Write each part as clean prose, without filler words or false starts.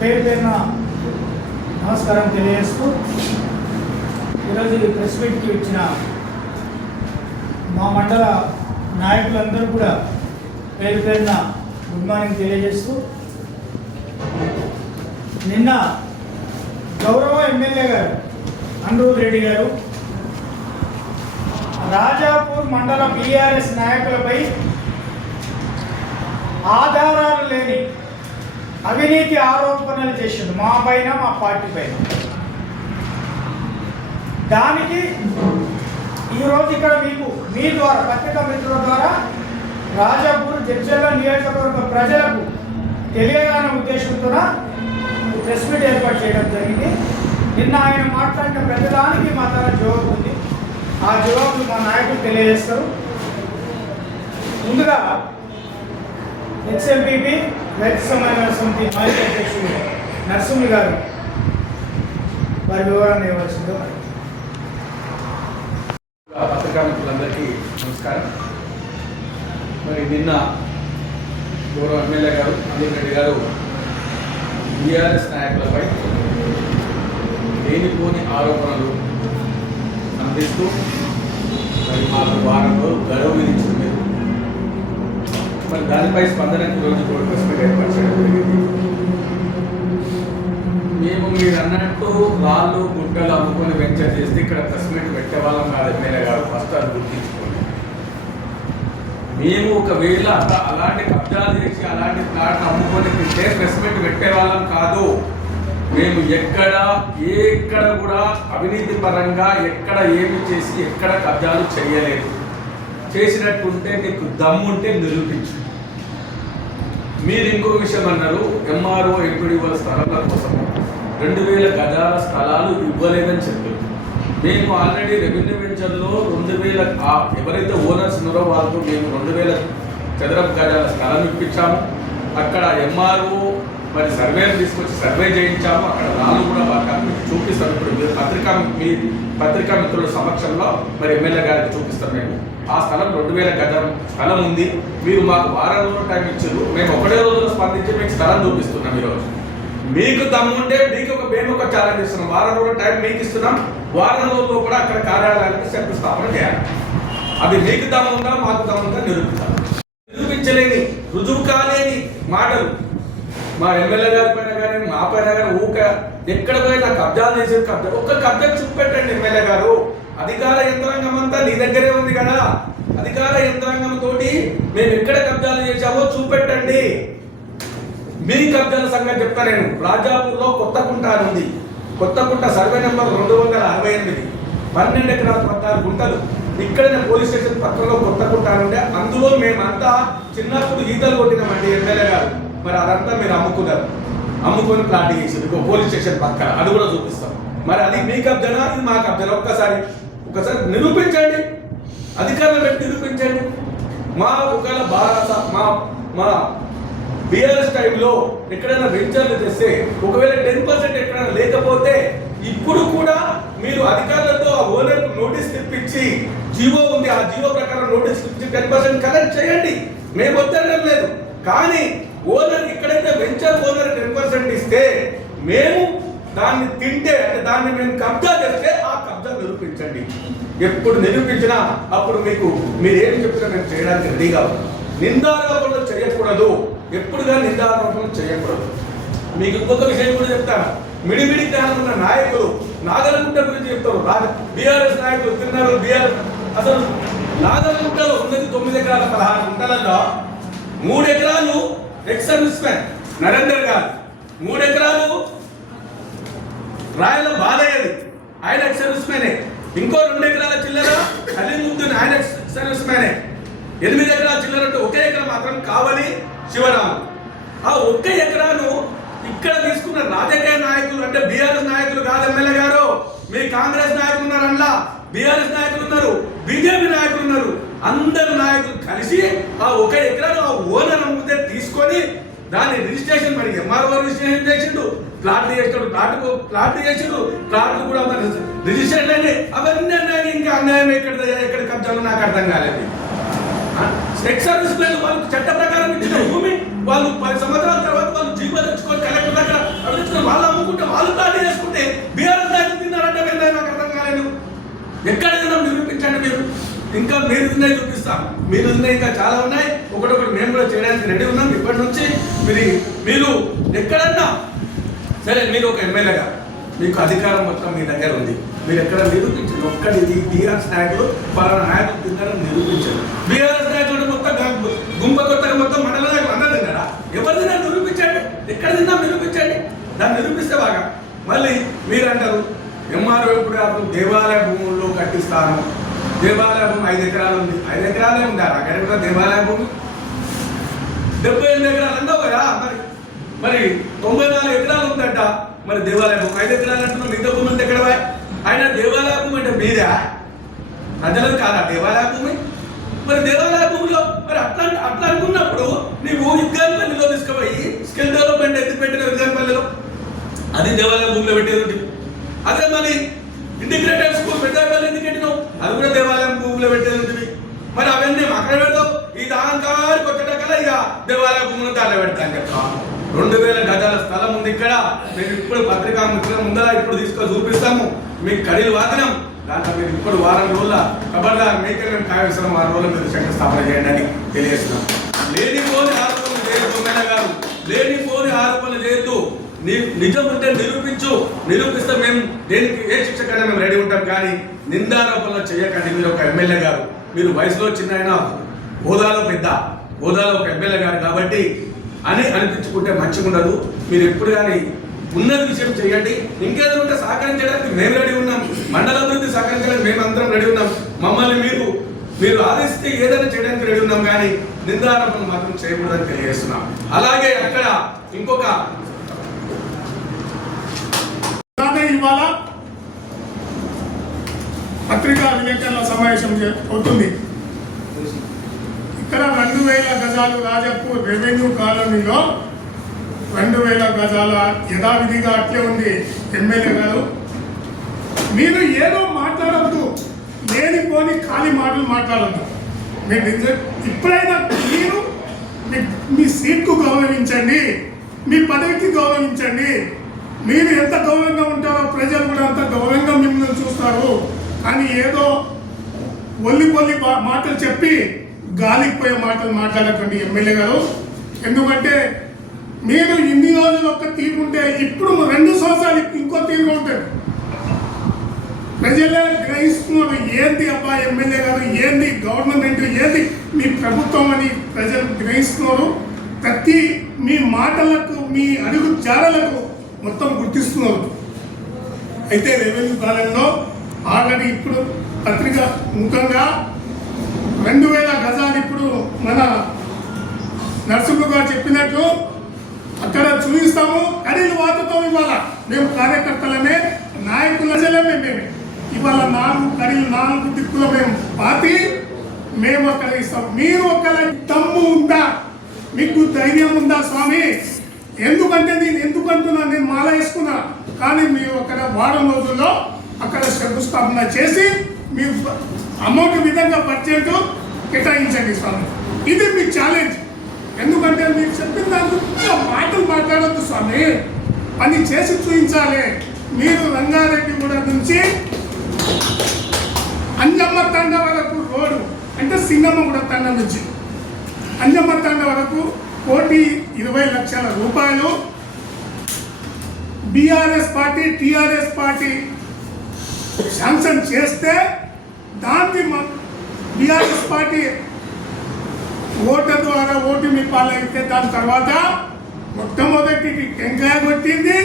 పేరు పేరున నమస్కారం తెలియజేస్తూ ఈరోజు ఈ ప్రెస్ మీట్కి వచ్చిన మా మండల నాయకులందరూ కూడా పేరు పేరున గుడ్ మార్నింగ్ తెలియజేస్తూ నిన్న గౌరవ ఎమ్మెల్యే గారు అనిరుద్ రెడ్డి గారు రాజాపూర్ మండల బీఆర్ఎస్ నాయకులపై ఆధారాలు లేని అవినీతి ఆరోపణలు చేసింది మా పైన, మా పార్టీ పైన. దానికి ఈరోజు ఇక్కడ మీకు మీ ద్వారా పత్రికా మిత్రుల ద్వారా రాజాపూర్ జడ్చర్ల నియోజకవర్గ ప్రజలకు తెలియాలనే ఉద్దేశంతో ప్రెస్ మీట్ ఏర్పాటు చేయడం జరిగింది. నిన్న ఆయన మాట్లాడిన ప్రతిదానికి మా తన జవాబు ఉంది. ఆ జవాబులు మా నాయకులు తెలియజేస్తారు. ముందుగా ఎక్స్ఎంపీపీ రైతు సమన్వయ సమితి మాజీ అధ్యక్షుడు నరసింహులు గారు వారి వివరాన్ని ఇవ్వాల్సిందో. పత్రికా మిత్రులందరికీ నమస్కారం. మరి నిన్న గౌరవ ఎమ్మెల్యే గారు అనిరుద్ రెడ్డి గారు బీఆర్ఎస్ నాయకులపై లేనిపోని ఆరోపణలు అందిస్తూ మరి మాకు వారం రోజులు గడువు విధించిన మీరు మరి దానిపై స్పందనకు ఈరోజు ప్రెస్ మీట్ ఏర్పాటు చేయడం జరిగింది. మేము మీరు అన్నట్టు రాళ్ళు గుడ్డలు అమ్ముకొని వెంచర్ చేస్తే ఇక్కడ ప్రెస్ మీట్ పెట్టేవాళ్ళం కాదు ఎమ్మెల్యే గారు. ఫస్ట్ అది గుర్తించుకోండి. మేము ఒకవేళ అలాంటి కబ్జాలు చేసి అలాంటి ప్లాట్ను అమ్ముకొని తింటే ప్రెస్ మీట్ పెట్టేవాళ్ళం కాదు. మేము ఎక్కడ కూడా అవినీతి పరంగా ఎక్కడ ఏమి చేసి ఎక్కడ కబ్జాలు చేయలేదు. చేసినట్టుంటే నీకు దమ్ముంటే నిరూపించు. మీరు ఇంకొక విషయం అన్నారు, ఎంఆర్ఓ ఎంపీడీఓ స్థలాల కోసం 2000 గజాల స్థలాలు ఇవ్వలేదని చెప్పారు. మేము ఆల్రెడీ రెవెన్యూ వెంచర్లో 2000 ఎవరైతే ఓనర్స్ ఉన్నారో వాళ్ళతో మేము 2000 చదరపు గజాల స్థలం ఇప్పించాము. అక్కడ ఎంఆర్ఓ మరి సర్వేలు తీసుకొచ్చి సర్వే చేయించాము. అక్కడ రాళ్ళు కూడా వాళ్ళకి చూపిస్తాం. ఇప్పుడు మీ పత్రికా మిత్రుల సమక్షంలో మరి ఎమ్మెల్యే గారికి చూపిస్తాం. మేము ఆ స్థలం 2000 గజం స్థలం ఉంది. మీరు మాకు వారం రోజులు టైం ఇచ్చారు. మేము ఒకటే రోజులో స్పందించి మీకు స్థలం చూపిస్తున్నాం. ఈరోజు మీకు దమ్ముంటే మేము ఒక ఛాలెంజ్ ఇస్తున్నాం. వారం రోజుల టైం మీకు ఇస్తున్నాం. వారం రోజుల్లో కూడా అక్కడ కార్యాలయానికి శంకుస్థాపన చేయాలి. అది మీకు దమ్ముందా మాకు దమ్ముందా నిరూపించలేని రుజువు కాలేని మాటలు మా ఎమ్మెల్యే గారి పైన కానీ మా పైన కానీ ఎక్కడ పోయినా కబ్జాలు చేసేది ఒక్క కబ్జా చూపెట్టండి ఎమ్మెల్యే గారు. అధికార యంత్రాంగం అంతా నీ దగ్గరే ఉంది కదా. అధికార యంత్రాంగం తోటి మేము ఎక్కడ కబ్జాలు చేశామో చూపెట్టండి. మీ కబ్జాల సంగతి చెప్తా నేను. రాజాపూర్లో కొత్తకుంట అని ఉంది. కొత్తకుంట సర్వే నెంబర్ 268 12 ఎకరాల 14 గుంటలు. ఇక్కడనే పోలీస్ స్టేషన్ పక్కలో కొత్తకుంట అని ఉండే. అందులో మేమంతా చిన్నప్పుడు ఈతలు కొట్టినామండి ఎమ్మెల్యే గారు. మరి అదంతా మీరు అమ్ముకొని ప్లాట్ చేసింది పోలీస్ స్టేషన్ పక్కన. అది కూడా చూపిస్తాం. మరి అది మీ కబ్జనా ఇది మా కబ్జనా ఒక్కసారి నిరూపించండి. అధికారులు పెట్టి నిరూపించండి. మా ఒకవేళ మా బీఆర్ఎస్ టైంలో ఎక్కడైనా వెంచర్లు తెస్తే ఒకవేళ 10% ఎక్కడైనా లేకపోతే ఇప్పుడు కూడా మీరు అధికారులతో ఆ ఓనర్కు నోటీస్ తెప్పించి జీవో ఉంది, ఆ జీవో ప్రకారం నోటీస్ తెప్పించి 10% కలెక్ట్ చేయండి. మేము వద్దడం లేదు. కానీ ఓనర్ ఇక్కడైతే వెంచర్ ఓనర్ 10% ఇస్తే మేము దాన్ని తింటే అంటే దాన్ని మేము కబ్జా చేస్తే ఆ కబ్జా నిరూపించండి. ఎప్పుడు నిరూపించినా అప్పుడు మీరు ఏమి చెప్పినా మేము చేయడానికి రెడీగా ఉన్నాం. నిందారోపణలు చేయకూడదు. ఎప్పుడుగా నిందారోపణలు చేయకూడదు. మీకు ఇంకొక విషయం కూడా చెప్తాను. మిడిమిడి జ్ఞానం ఉన్న నాయకులు నాగలగుంట గురించి చెప్తారు. బీఆర్ఎస్ నాయకులు తిన్నారు. అసలు నాగలగుంటలో ఉన్నది 9 ఎకరాల 16 గుంటలలో 3 ఎకరాలు ఎక్స్ సర్వీస్ మ్యాన్ నరేందర్ గారు, 3 ఎకరాలు రాయల బాలయ్యది, ఆయన ఎక్స్ సర్వీస్ మ్యానే. ఇంకో 2 ఎకరాల చిల్లర అలీముద్దీన్, ఆయన ఎక్స్ సర్వీస్ మ్యానే. 8 ఎకరాల చిల్లర అంటే 1 ఎకరా మాత్రం కావాలి శివరాము. ఆ 1 ఎకరాను ఇక్కడ తీసుకున్న రాజకీయ నాయకులు అంటే బీఆర్ఎస్ నాయకులు కాదు ఎమ్మెల్యే గారు. మీ కాంగ్రెస్ నాయకులు ఉన్నారు, అందులో బీఆర్ఎస్ నాయకులు ఉన్నారు, బీజేపీ నాయకులు ఉన్నారు. అందరు నాయకులు కలిసి ఆ 1 ఎకరాను ఆ ఓనర్ అమ్మితే తీసుకొని దాన్ని రిజిస్ట్రేషన్ మరి ఎంఆర్ఓ రిజిస్ట్రేషన్ చేసిండు. ప్లాట్లు చేసినాడు, ప్లాట్లు చేసిండు. ప్లాట్లు కూడా మరి రిజిస్ట్రేషన్ అయ్యి అవన్నీ ఇంకా అన్యాయం ఎక్కడ కబ్జాలు నాకు అర్థం కాలేదు. ఎక్స్ సర్వీస్ ప్లాన్ వాళ్ళకి చట్ట ప్రకారం ఇచ్చిన భూమి వాళ్ళు 10 సంవత్సరాల తర్వాత వాళ్ళు జీవో తెచ్చుకొని కలెక్టర్ దగ్గర వాళ్ళు అమ్ముకుంటే వాళ్ళు పార్టీ చేసుకుంటే బీఆర్ఎస్ నాయకులు తిన్నారంటే వెళ్ళారు. నాకు అర్థం కాలేదు. ఎక్కడైనా నిరూపించండి మీరు. ఇంకా మీరు తిన్నాయి చూపిస్తాం. మీరు తిన్నాయి ఇంకా చాలా ఉన్నాయి. ఒకటొకటి మేము కూడా చేయడానికి రెడీ ఉన్నాం. ఇప్పటి నుంచి మీరు ఎక్కడన్నా సరే, మీరు ఒక ఎమ్మెల్యేగా మీకు అధికారం మొత్తం మీ దగ్గర ఉంది. మీరు ఎక్కడ నిరూపించండి. ఒక్కటి బీఆర్ఎస్ నాయకులు పలానా నాయకులు తిన్నారని నిరూపించండి. బీఆర్ఎస్ నాయకులు మొత్తం గుంప కొత్తగా మొత్తం మండల నాయకులు అందరూ తిన్నారా? ఎవరు తిన్నారు నిరూపించండి. ఎక్కడ తిన్నా నిరూపించండి. దాన్ని నిరూపిస్తే బాగా. మళ్ళీ మీరు అంటారు ఎంఆర్ఓ ఇప్పుడు దేవాలయ భూముల్లో కట్టిస్తాను. దేవాలయ భూమి 5 ఎకరాలు ఉంది. 5 ఎకరాలే ఉందా? అక్కడ దేవాలయ భూమి 78 ఎకరాలు అంటావు కదా. మరి 94 ఎకరాలు ఉందంట. మరి దేవాలయ భూమి 5 ఎకరాలు అంటున్నావు. మిగతా భూమి అంటే ఎక్కడ? ఆయన దేవాలయ భూమి అంటే మీదా? ప్రజలకు కాదా దేవాలయ భూమి? మరి దేవాలయ భూమిలో మరి అట్లా అనుకున్నప్పుడు నీవు ఇద్గాన్పల్లిలో తీసుకుపోయి స్కిల్ డెవలప్మెంట్ ఎందుకు పెట్టిన ఇద్గాన్పల్లిలో? అది దేవాలయ భూమిలో పెట్టేది. అదే మరి ఇంటిగ్రేటెడ్ స్కూల్ పెద్దపల్లి ఎందుకు పెట్టినావు? అది కూడా దేవాలయం భూమిలో పెట్టేది ఉంటుంది. మరి అవన్నీ అక్కడ పెడతావు. ఈ దాంకారు కొట్టకల ఇక దేవాలయ భూములు దాన్ని పెడతాను చెప్తా. 2000 గజాల స్థలం ఉంది ఇక్కడ. మేము ఇప్పుడు పత్రికా మిత్రుల ముందర ఇప్పుడు తీసుకొని చూపిస్తాము. మీకు కడీలు వాదనం దాంట్లో మీరు ఇప్పుడు వారం రోజుల ఖబర్దార్ మీకే మేము కాయవలసిన వారం రోజులు మీరు శంకుస్థాపన చేయండి అని తెలియజేస్తున్నాం. లేనిపోని ఆరోపణలు చేయొద్దు ఎమ్మెల్యే గారు. లేనిపోని ఆరోపణలు చేయొద్దు. నిజం ఉంటే నిరూపిస్తే మేము దేనికి ఏ శిక్షకైనా మేము రెడీ ఉంటాం. కానీ నిందారోపణలు చేయకండి. మీరు ఒక ఎమ్మెల్యే గారు. మీరు వయసులో చిన్న అయినా హోదాలో ఒక ఎమ్మెల్యే గారు కాబట్టి అని అనిపించుకుంటే మంచిగా ఉండదు. మీరు ఎప్పుడు కానీ ఉన్నది విషయం చేయండి. ఇంకేదైనా ఉంటే సహకరించడానికి మేము రెడీ ఉన్నాం. మండల అభివృద్ధి సహకరించడానికి మేమందరం రెడీ ఉన్నాం. మమ్మల్ని మీరు ఆదేశిస్తే ఏదైనా చేయడానికి రెడీ ఉన్నాం. కానీ నిందారోపణలు మాత్రం చేయకూడదని తెలియజేస్తున్నాం. అలాగే అక్కడ ఇంకొక ఇవాళ పత్రికా విలేకరుల సమావేశం అవుతుంది. ఇక్కడ 2000 గజాలు రాజపూర్ రెవెన్యూ కాలనీలో 2000 గజాల యథావిధిగా అట్లే ఉంది. ఎమ్మెల్యే గారు మీరు ఏదో మాట్లాడద్దు. లేనిపోని ఖాళీ మాటలు మాట్లాడద్దు. మీరు ఇప్పుడైనా మీరు మీ సీట్కు గౌరవించండి. మీ పదవికి గౌరవించండి. మీరు ఎంత గౌరవంగా ఉంటారో ప్రజలు కూడా అంత గౌరవంగా మిమ్మల్ని చూస్తారు. కానీ ఏదో ఒల్లి మాటలు చెప్పి గాలికి పోయే మాటలు మాట్లాడకండి ఎమ్మెల్యే గారు. ఎందుకంటే మీరు ఇన్ని రోజులు ఒక్క తీరు ఉంటే ఇప్పుడు 2 సంవత్సరాలు ఇంకో తీరుగా ఉంటారు. ప్రజలే గ్రహిస్తున్నారు ఏంది అబ్బా ఎమ్మెల్యే గారు, ఏంది గవర్నమెంట్, ఏంది మీ ప్రభుత్వం అని ప్రజలు గ్రహిస్తున్నారు. ప్రతి మీ మాటలకు మీ అడుగు జాడలకు మొత్తం గుర్తిస్తున్నారు. అయితే రెవెన్యూ కాలంలో ఆల్రెడీ ఇప్పుడు పత్రిక ముఖంగా 2000 గజాలు ఇప్పుడు మన నరసింహ గారు చెప్పినట్లు అక్కడ చూపిస్తాము. కడీలు వాతుతాం. ఇవాళ మేము కార్యకర్తలమే, నాయకులమే. మేమే ఇవాళ 4 కడీలు 4 దిక్కులో మేము పాతి మేము అక్కడ ఇస్తాం. మీరు ఒకళ్ళ దమ్ము ఉందా, మీకు ధైర్యం ఉందా స్వామి? ఎందుకంటే నేను ఎందుకంటున్నా, నేను మాల వేసుకున్నా. కానీ మీరు అక్కడ వారం రోజుల్లో అక్కడ శంకుస్థాపన చేసి మీరు అమౌంట్ విధంగా బడ్జెట్ కేటాయించండి స్వామి. ఇది మీ ఛాలెంజ్. ఎందుకంటే మీరు చెప్పిన దాంట్లో మాటలు మాట్లాడద్దు స్వామి, పని చేసి చూపించాలి. మీరు రంగారెడ్డి కూడా నుంచి అంజమ్మ తండ వరకు రోడ్డు అంటే సింగమ్మ కూడా తండ నుంచి అంజమ్మ తండ వరకు 1,20 లక్షల రూపాయలు BRS party TRS party sanction చేస్తే దాన్ని బీఆర్ఎస్ పార్టీ ఓటు ద్వారా ఓటు మీ పాలైతే దాని తర్వాత మొట్టమొదటి టెంకాయ కొట్టింది,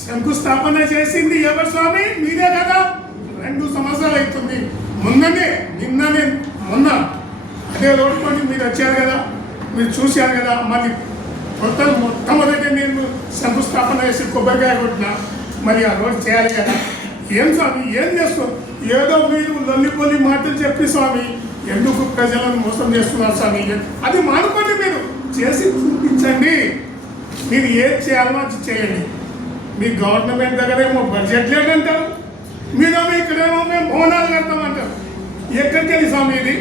శంకుస్థాపన చేసింది ఎవరు స్వామి? మీరే కదా. 2 సంవత్సరాలు అవుతుంది. మొన్న అదే రోడ్డు పని మీరు వచ్చారు కదా, మీరు చూశారు కదా. మళ్ళీ మొట్టమొదటి నేను శంకుస్థాపన చేసి కొబ్బరికాయ కొట్టినా. మరి ఆ రోడ్డు చేయాలి కదా. ఏం స్వామి ఏం చేస్తాం? ఏదో మీరు లొల్లిపొల్లి మాటలు చెప్పి స్వామి ఎందుకు ప్రజలను మోసం చేస్తున్నారు స్వామి? అది మానుకోండి. మీరు చేసి చూపించండి. మీరు ఏది చేయాలో అది చేయండి. మీ గవర్నమెంట్ దగ్గర ఏమో బడ్జెట్ లేదంటారు, మీరేమో ఇక్కడేమో మేము భవనాలు కడతామంటారు. ఎక్కడికి వెళ్ళి స్వామి ఇది?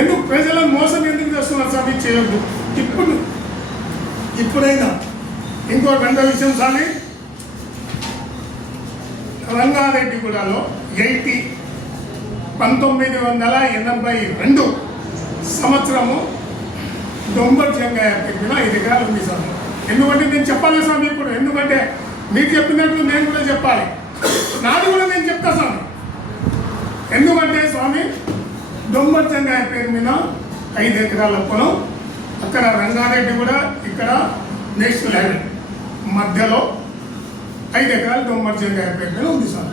ఎందుకు ప్రజలను మోసం ఎందుకు చేస్తున్నారు స్వామి? చేయొద్దు. ఇప్పుడైనా ఇంకో 2వ విషయం స్వామి, రంగారెడ్డిగూడలో 1982 సంవత్సరము దొంబర్ జంగయ్య పెట్టిన 5 ఎకరాలు ఉంది సార్. ఎందుకంటే నేను చెప్పాలి స్వామి ఇప్పుడు, ఎందుకంటే మీకు చెప్పినట్లు నేను కూడా చెప్పాలి, నాది కూడా నేను చెప్తా స్వామి. ఎందుకంటే స్వామి దొంబర్ జంగయ్య పేరు మీద 5 ఎకరాల పొలం, అక్కడ రంగారెడ్డి కూడా ఇక్కడ నేషనల్ హైవే మధ్యలో 5 ఎకరాలు దొంబర్ జంగయ్య పేరు మీద ఉంది సార్.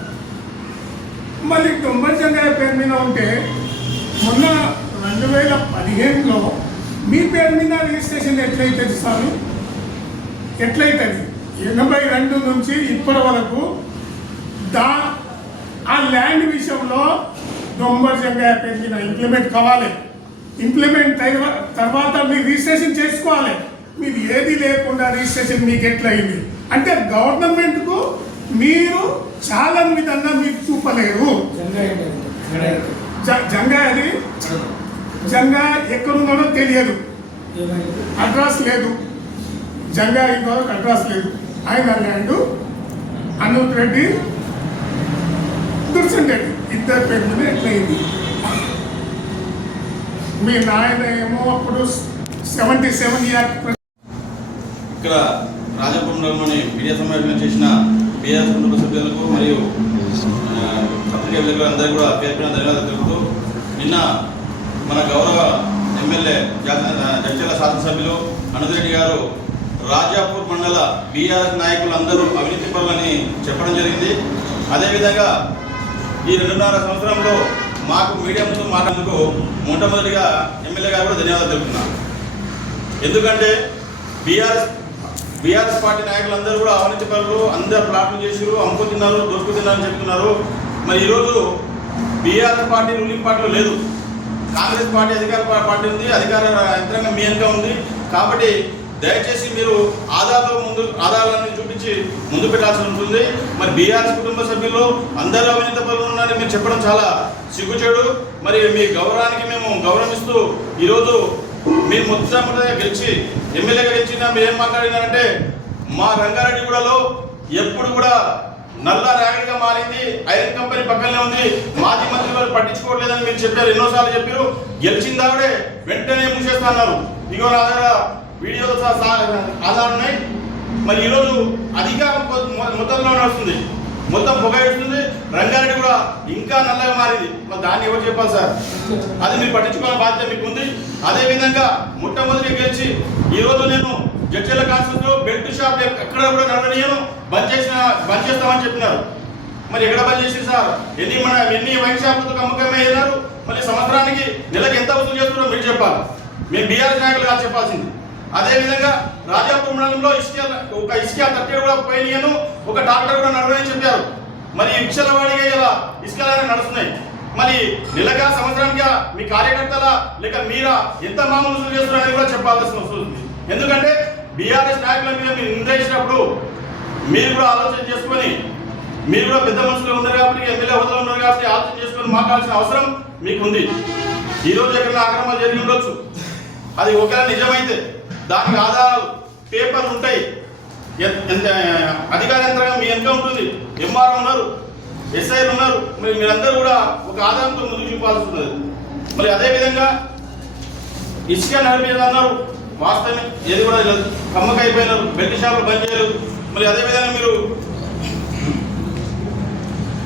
మళ్ళీ దొంబర్ జంగయ్య పేరు మీద ఉంటే మొన్న 2015లో మీ పేరు మీద రిజిస్ట్రేషన్ ఎట్లయితుంది సార్? ఎట్లయితుంది? 82 నుంచి ఇప్పటి వరకు ఆ ల్యాండ్ విషయంలో దొంబర్ జంగయ్య పేరు మీద ఇంప్లిమెంట్ కావాలి. ఇంప్లిమెంట్ తర్వాత మీరు రిజిస్ట్రేషన్ చేసుకోవాలి. మీరు ఏది లేకుండా రిజిస్ట్రేషన్ మీకు ఎట్లయింది అంటే గవర్నమెంట్కు మీరు చాలా విధంగా మీరు చూపలేరు. జంగాయది జంగా ఎక్కడున్నాడో తెలియదు, అడ్రస్ లేదు. జంగా ఇంకొక అడ్రస్ లేదు. ఆయన ల్యాండ్ అనూప్ రెడ్డి, దుర్సన్ రెడ్డి ఇద్దరు పేరు మీద ఎట్లయింది. మీ నాయన ఏమో అప్పుడు 77 ఇయర్స్. ఇక్కడ రాజపురంలోని మీడియా సమావేశం చేసిన బీఆర్ఎస్ కుటుంబ సభ్యులకు మరియు పత్రికా విలేకరులు అందరికీ కూడా పేర్కొన్న ధన్యవాదాలు తెలుపుతూ, నిన్న మన గౌరవ ఎమ్మెల్యే జడ్చర్ల శాసనసభ్యులు అనూప్ రెడ్డి గారు రాజాపూర్ మండల బీఆర్ఎస్ నాయకులందరూ అవినీతి పరులని చెప్పడం జరిగింది. అదేవిధంగా ఈ 2.5 సంవత్సరంలో మాకు మీడియా ముందు మాట్లాడేందుకు మొట్టమొదటిగా ఎమ్మెల్యే గారు కూడా ధన్యవాదాలు తెలుపుతున్నారు. ఎందుకంటే బీఆర్ఎస్ పార్టీ నాయకులందరూ కూడా అవినీతి పరులు, అందరూ ప్లాట్లు చేసారు, అమ్ముకుతున్నారు, దోసుకుతున్నారు అని చెప్తున్నారు. మరి ఈరోజు బీఆర్ఎస్ పార్టీ రూలింగ్ పార్టీలో లేదు, కాంగ్రెస్ పార్టీ అధికార పార్టీ ఉంది, అధికార యంత్రాంగం మీ వెనుక ఉంది. కాబట్టి దయచేసి మీరు ఆధారాలను చూపించి ముందు పెట్టాల్సి ఉంటుంది. మరి బీఆర్ఎస్ కుటుంబ సభ్యులు అందరూ అవినీతి పరులు ఉన్నారని మీరు చెప్పడం చాలా సిగ్గుచేడు. మరి మీ గౌరవానికి మేము గౌరవిస్తూ ఈరోజు మీరు మొట్టమొదటిగా గెలిచి ఎమ్మెల్యేగా గెలిచినా మీరు ఏం మాట్లాడినారంటే మా రంగారెడ్డిగూడలో ఎప్పుడు కూడా నల్ల ర్యాగడిగా మారింది, ఐరన్ కంపెనీ పక్కనే ఉంది, మాజీ మంత్రి గారు పట్టించుకోవట్లేదని మీరు చెప్పారు, ఎన్నోసార్లు చెప్పారు. గెలిచిందావిడే వెంటనే మూసేస్తున్నారు. ఇగో నా దగ్గర వీడియోలు ఆధారం ఉన్నాయి. మరి ఈరోజు అధికారం మొత్తంలో నడుస్తుంది, మొత్తం పొగ ఇస్తుంది. రంగారెడ్డి కూడా ఇంకా నల్లగా మారింది. మరి దాన్ని ఎవరు చెప్పాలి సార్? అది మీరు పట్టించుకోవాలని బాధ్యత మీకు ఉంది. అదేవిధంగా మొట్టమొదటి గెలిచి ఈరోజు నేను జడ్చర్ల కాన్స్టిట్యూన్సీలో బెల్ట్ షాప్ ఎక్కడ కూడా నడవనీయను, బంద్ చేస్తామని చెప్పినారు. మరి ఎక్కడ బంద్ చేసి సార్? ఎన్ని వైన్ షాపులతో అమ్మకమే అయినారు. మళ్ళీ సంవత్సరానికి నెలకు ఎంత వసూలు చేస్తున్నారో మీరు చెప్పాలి. మేము బీఆర్ఎస్ నాయకులు కాదు చెప్పాల్సింది. అదేవిధంగా రాజాపూర్ మండలంలో ఇసుక 30 కూడా పోయినాయను, ఒక డాక్టర్ కూడా నడవని చెప్పారు. మరి ఇక్షల వాడిగా ఇలా ఇసుకలనే నడుస్తున్నాయి. మరి నెలగా సంవత్సరానికి మీ కార్యకర్తల లేక మీరా ఎంత మామూలు వసూలు చేస్తున్నారని కూడా చెప్పాల్సిన వస్తుంది. ఎందుకంటే బీఆర్ఎస్ నాయకుల మీద మీరు నిర్ణయించినప్పుడు మీరు కూడా ఆలోచన చేసుకొని, మీరు కూడా పెద్ద మనుషులు ఉన్నారు కాబట్టి, ఎమ్మెల్యే హోదాలో ఉన్నారు కాబట్టి ఆలోచన చేసుకొని మాట్లాడాల్సిన అవసరం మీకు ఉంది. ఈరోజు ఎక్కడ అక్రమాలు జరిగి ఉండొచ్చు, అది ఒకవేళ నిజమైతే దానికి ఆధారాలు పేపర్లు ఉంటాయి, అధికార యంత్రాంగం మీ వెనుక ఉంటుంది, ఎంఆర్ఓ ఉన్నారు, ఎస్ఐలు ఉన్నారు. మరి మీరందరూ కూడా ఒక ఆధారంతో ముందుకు చూపాల్సి ఉన్నది. మరి అదేవిధంగా ఇసుక నడిపేదన్నారు, వాస్తవమే, ఏది కూడా లేదు, కమ్మకైపోయినారు, బెల్ట్ షాపులు బంద్ చేయలేదు. మరి అదేవిధంగా మీరు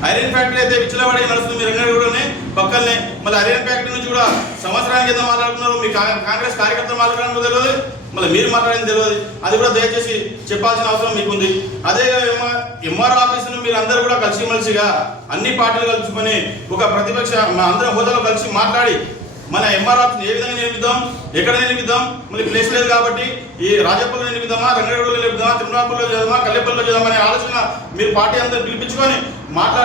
ఐరన్ ఫ్యాక్టరీ అయితే విచ్చలవాడి నడుస్తుంది మీ రంగారెడ్డిలోనే పక్కనే. మళ్ళీ ఐరన్ ఫ్యాక్టరీ నుంచి కూడా సంవత్సరానికి ఎంత మాట్లాడుతున్నారు, మీ కాంగ్రెస్ కార్యకర్తలు మాట్లాడడం తెలియదు, మళ్ళీ మీరు మాట్లాడడం తెలియదు. అది కూడా దయచేసి చెప్పాల్సిన అవసరం మీకుంది. అదే ఎంఆర్ఓ ఆఫీసును మీరు అందరూ కూడా కలిసిమెలిసిగా అన్ని పార్టీలు కలుసుకొని ఒక ప్రతిపక్ష అందరం హోదాలో కలిసి మాట్లాడి మన ఎంఆర్ ఆఫీస్ ఏ విధంగా నిర్మిద్దాం, ఎక్కడ నిర్మిద్దాం, మళ్ళీ ప్లేస్ లేదు కాబట్టి ఈ రాజపల్లిలో నిర్మిద్దామా, రంగారెడ్డిలో నిర్మిద్దామా, తిరుమలాపూర్లో చేద్దామా, కల్లెపల్లిలో చేద్దామా అనే ఆలోచన మీరు పార్టీ అందరూ పిలిపించుకొని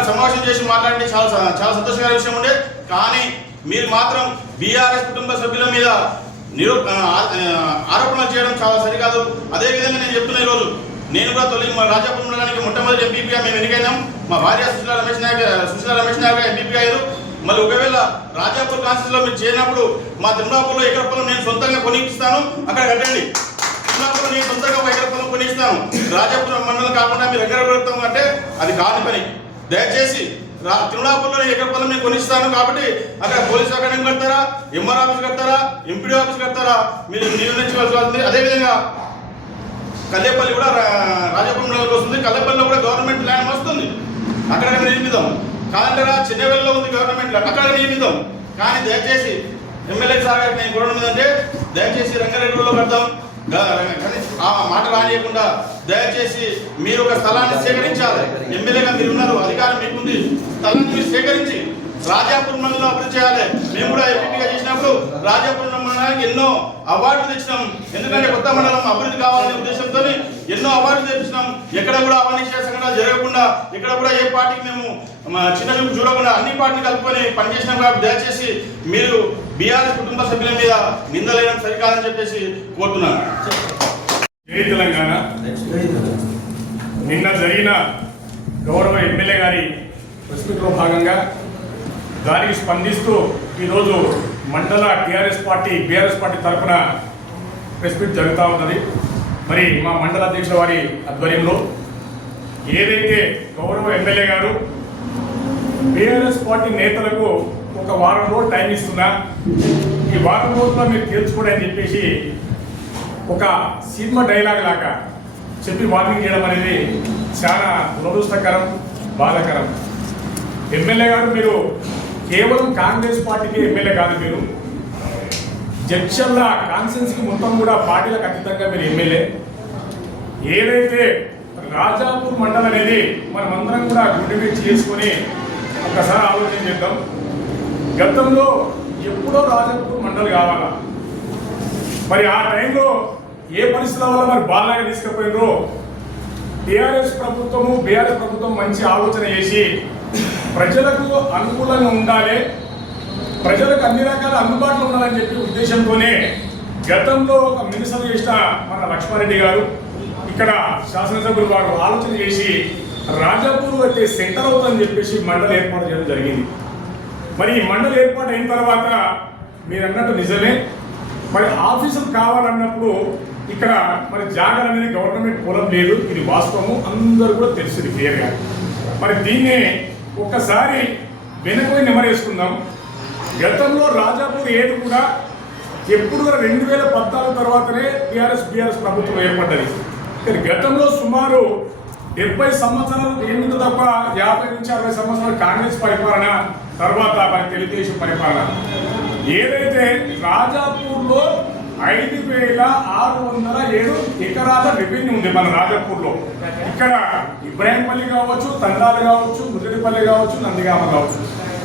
సమావేశం చేసి మాట్లాడితే చాలా సంతోషకర విషయం ఉండే. కానీ మీరు మాత్రం బీఆర్ఎస్ కుటుంబ సభ్యుల మీద ఆరోపణలు చేయడం చాలా సరికాదు. అదేవిధంగా నేను చెప్తున్నా, ఈరోజు నేను కూడా మా రాజాపూర్ మండలానికి మొట్టమొదటి ఎంపీపీగా మేము ఎన్నికైనాం. మా భార్య సుశీల రమేష్ నాయక్ ఎంపీపీ అయ్యారు. మళ్ళీ ఒకవేళ రాజాపూర్ కాన్స్టిట్యూన్సీలో మీరు చేరినప్పుడు మా తిరుమలాపూర్లో ఎకర పొలం నేను సొంతంగా కొనిస్తాను, అక్కడ కట్టండి. తిరుమలాపూర్లో నేను సొంతంగా 1 ఎకర పొలం కొనిస్తాను. రాజాపూర్ మండలం కాకుండా మీరు ఎకర పెడతాం అంటే అది కాని పని. దయచేసి తిరుమలాపూర్లో ఎక్కడ పొలం నేను కొనిస్తాను కాబట్టి అక్కడ పోలీస్ అకాడమీ కడతారా, ఎంఆర్ ఆఫీస్ కడతారా, ఎంపీడీ ఆఫీస్ కడతారా మీరు నిర్ణయించవలసి వస్తుంది. అదేవిధంగా కల్లేపల్లి కూడా రాజాపురంలోకి వస్తుంది. కల్లేపల్లిలో కూడా గవర్నమెంట్ ల్యాండ్ వస్తుంది, అక్కడ నిర్మిద్దాం. కాదంటారా చిన్నవెల్లిలో ఉంది గవర్నమెంట్ ల్యాండ్, అక్కడ నిర్మిద్దాం. కానీ దయచేసి ఎమ్మెల్యే సార్ గారికి నేను కోరడం ఏంటంటే దయచేసి రంగారెడ్డిలో కడతాం, ఆ మాట రానియకుండా దయచేసి మీరు ఒక స్థలాన్ని సేకరించాలి. ఎమ్మెల్యేగా మీరు ఉన్నారు, అధికారం మీకుంది. స్థలాన్ని మీరు సేకరించి రాజాపురం మండలంలో అభివృద్ధి చేయాలి. మేము కూడా ఎంపీగా చేసినప్పుడు రాజాపురం మండలానికి ఎన్నో అవార్డులు తెచ్చినాం. ఎందుకంటే కొత్త మండలం అభివృద్ధి కావాలనే ఉద్దేశంతో ఎన్నో అవార్డులు తెప్పించినాం. ఎక్కడ కూడా అవానిష సంఘటనలు జరగకుండా, ఎక్కడ కూడా ఏ పార్టీకి మేము చిన్న చూపు చూడకుండా అన్ని పార్టీని కలుపుకొని పనిచేసినాం. కాబట్టి దయచేసి మీరు బీఆర్ఎస్ కుటుంబ సభ్యుల మీద నిందలేయడం సరికాదని చెప్పేసి కోరుతున్నాను. జై తెలంగాణ. నిన్న జరిగిన గౌరవ ఎమ్మెల్యే గారి ప్రెస్ మీట్లో భాగంగా దానికి స్పందిస్తూ ఈరోజు మండల బీఆర్ఎస్ పార్టీ తరఫున ప్రెస్ మీట్ జరుగుతూ ఉన్నది. మరి మా మండల అధ్యక్షుల వారి ఆధ్వర్యంలో ఏదైతే గౌరవ ఎమ్మెల్యే గారు బీఆర్ఎస్ పార్టీ నేతలకు ఒక వారం రోజులు టైం ఇస్తున్నా, ఈ వారం రోజుల్లో మీరు తేల్చుకోండి అని చెప్పేసి ఒక సినిమా డైలాగ్ లాగా చెప్పి వార్నింగ్ చేయడం అనేది చాలా దురదృష్టకరం, బాధాకరం. ఎమ్మెల్యే గారు మీరు కేవలం కాంగ్రెస్ పార్టీకి ఎమ్మెల్యే కాదు, మీరు జడ్చర్ల కాన్స్టిట్యున్సీకి మొత్తం కూడా పార్టీలకు అతీతంగా మీరు ఎమ్మెల్యే. ఏదైతే రాజాపూర్ మండలం అనేది మనమందరం కూడా గుండె మీద చేసుకొని ఒక్కసారి ఆలోచన చేద్దాం. గతంలో ఎప్పుడో రాజాపూర్ మండలి కావాలా, మరి ఆ టైంలో ఏ పరిస్థితుల వల్ల మరి బాగా తీసుకుపోయినో బీఆర్ఎస్ ప్రభుత్వం మంచి ఆలోచన చేసి ప్రజలకు అనుకూలంగా ఉండాలి, ప్రజలకు అన్ని రకాల అందుబాటులో ఉండాలని చెప్పి ఉద్దేశంతోనే గతంలో ఒక మినిస్టర్ చేసిన మన లక్ష్మారెడ్డి గారు ఇక్కడ శాసనసభ్యులు వారు ఆలోచన చేసి రాజాపూర్ అయితే సెంటర్ అవుతుందని చెప్పేసి మండలి ఏర్పాటు చేయడం జరిగింది. మరి ఈ మండలి ఏర్పాటు అయిన తర్వాత మీరు అన్నట్టు నిజమే, మరి ఆఫీసులు కావాలన్నప్పుడు ఇక్కడ మరి జాగర్ అనేది గవర్నమెంట్ పొలం లేదు, ఇది వాస్తవము, అందరూ కూడా తెలిసింది క్లియర్గా. మరి దీన్ని ఒక్కసారి వెనక్కి నెమరేసుకుందాం. గతంలో రాజాపూర్ ఏది కూడా ఎప్పుడు 2014 తర్వాతనే బీఆర్ఎస్ ప్రభుత్వం ఏర్పడ్డది. గతంలో సుమారు 70 సంవత్సరాలు ఎన్నిక తప్ప 50 నుంచి 60 సంవత్సరాలు కాంగ్రెస్ పరిపాలన, తర్వాత మరి తెలుగుదేశం పరిపాలన. ఏదైతే రాజాపూర్లో 5,607 ఎకరాల రెవెన్యూ ఉంది మన రాజాపూర్లో. ఇక్కడ ఇబ్రాహీంపల్లి కావచ్చు, తండాలు కావచ్చు, ముదిరిపల్లి కావచ్చు, నందిగామ కావచ్చు,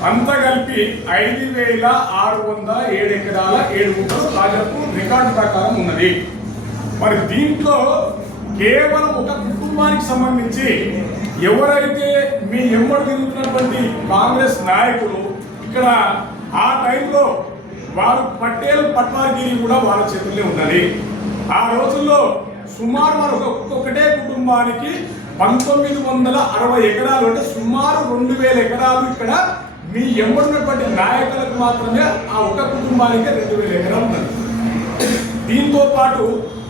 అంతా కలిపి 5,607 ఎకరాల 7 గుంటలు రాజాపూర్ రికార్డు ప్రకారం ఉన్నది. మరి దీంట్లో కేవలం ఒక కుటుంబానికి సంబంధించి ఎవరైతే మీ ఎమ్మడి తిరుగుతున్నటువంటి కాంగ్రెస్ నాయకులు ఇక్కడ ఆ టైంలో వారు పటేల్ పట్వాగిరి కూడా వాళ్ళ చేతుల్లో ఉన్నది. ఆ రోజుల్లో సుమారు వారు ఒక్కొక్కటే కుటుంబానికి 1960 ఎకరాలు, అంటే సుమారు 2,000 ఎకరాలు ఇక్కడ మీ ఎమ్మడినటువంటి నాయకులకు మాత్రమే ఆ ఒక్క కుటుంబానికి 2,000 ఎకరాలు ఉన్నది. దీంతో పాటు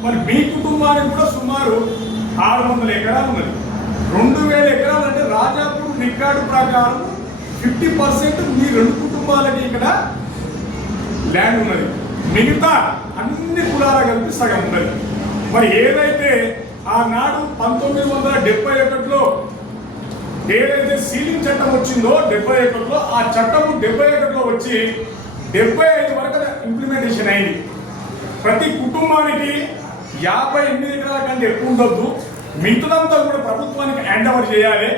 మరి మీ కుటుంబానికి కూడా సుమారు 600 ఎకరాలు ఉన్నది. 2,000 ఎకరాలు అంటే రాజాపూర్ రికార్డు ప్రకారం 50% మీ 2 కుటుంబాలకి ఇక్కడ ల్యాండ్ ఉన్నది. మిగతా అన్ని కులాల కలిపి సగం ఉన్నది. మరి ఏదైతే ఆనాడు 1971లో ఏదైతే సీలింగ్ చట్టం వచ్చిందో 71లో, ఆ చట్టము 71లో వచ్చి 75 వరకు ఇంప్లిమెంటేషన్ అయింది. ప్రతి కుటుంబానికి 58 ఎకరాల కంటే ఎక్కువ ఉండొద్దు, మిగతాదంతా కూడా ప్రభుత్వానికి హ్యాండ్ ఓవర్ చేయాలి.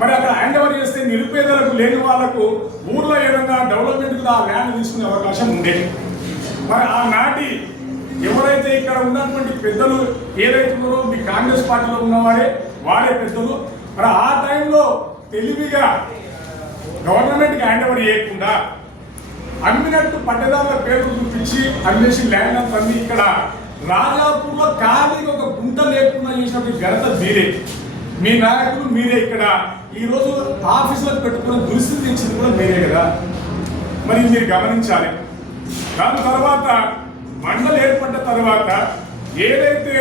మరి అక్కడ హ్యాండ్ ఓవర్ చేస్తే నిరుపేదలకు, లేని వాళ్ళకు ఊర్లో ఏదైనా డెవలప్మెంట్కి ఆ ల్యాండ్ తీసుకునే అవకాశం ఉండేది. మరి ఆనాటి ఎవరైతే ఇక్కడ ఉన్నటువంటి పెద్దలు ఏదైతే ఉన్నారో మీ కాంగ్రెస్ పార్టీలో ఉన్నవారే వాడే పెద్దలు, మరి ఆ టైంలో తెలివిగా గవర్నమెంట్కి హ్యాండ్ ఓవర్ చేయకుండా అమ్మినట్టు పట్టదారుల పేర్లు చూపించి అమ్మేసి ల్యాండ్ అంతా అమ్మి ఇక్కడ రాజాపూర్లో ఖాళీగా ఒక గుంట లేకుండా చేసినప్పుడు ఘనత మీరే, మీ నాయకులు మీరే. ఇక్కడ ఈరోజు ఆఫీసులకు పెట్టుకున్న దుస్థితి ఇచ్చింది కూడా మీరే కదా. మరి మీరు గమనించాలి. దాని తర్వాత మండలి ఏర్పడ్డ తర్వాత ఏదైతే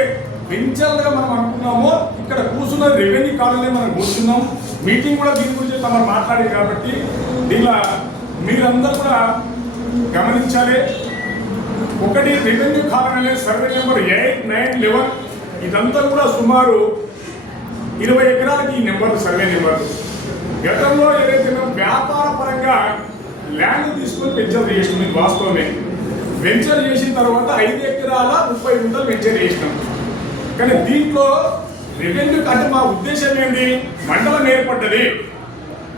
పెంచాలుగా మనం అనుకున్నామో ఇక్కడ కూర్చున్న రెవెన్యూ కాలనీ మనం కూర్చున్నాం. మీటింగ్ కూడా దీని గురించి తమరు మాట్లాడారు కాబట్టి దీనిలో మీరందరూ కూడా గమనించాలి. ఒకటి రెవెన్యూ కాలం అనేది సర్వే నెంబర్ 8, 9, 11 ఇదంతా కూడా సుమారు 20 ఎకరాలకి ఈ నెంబర్ సర్వే నెంబర్. గతంలో ఏదైతే మేము వ్యాపార పరంగా ల్యాండ్ తీసుకొని వెంచర్ చేసినాం, ఇది వాస్తవమే. వెంచర్ చేసిన తర్వాత 5 ఎకరాల 30 గుంటలు వెంచర్ చేసినాం. కానీ దీంట్లో రెవెన్యూ అంటే మా ఉద్దేశం ఏంటి, మండలం ఏర్పడ్డది,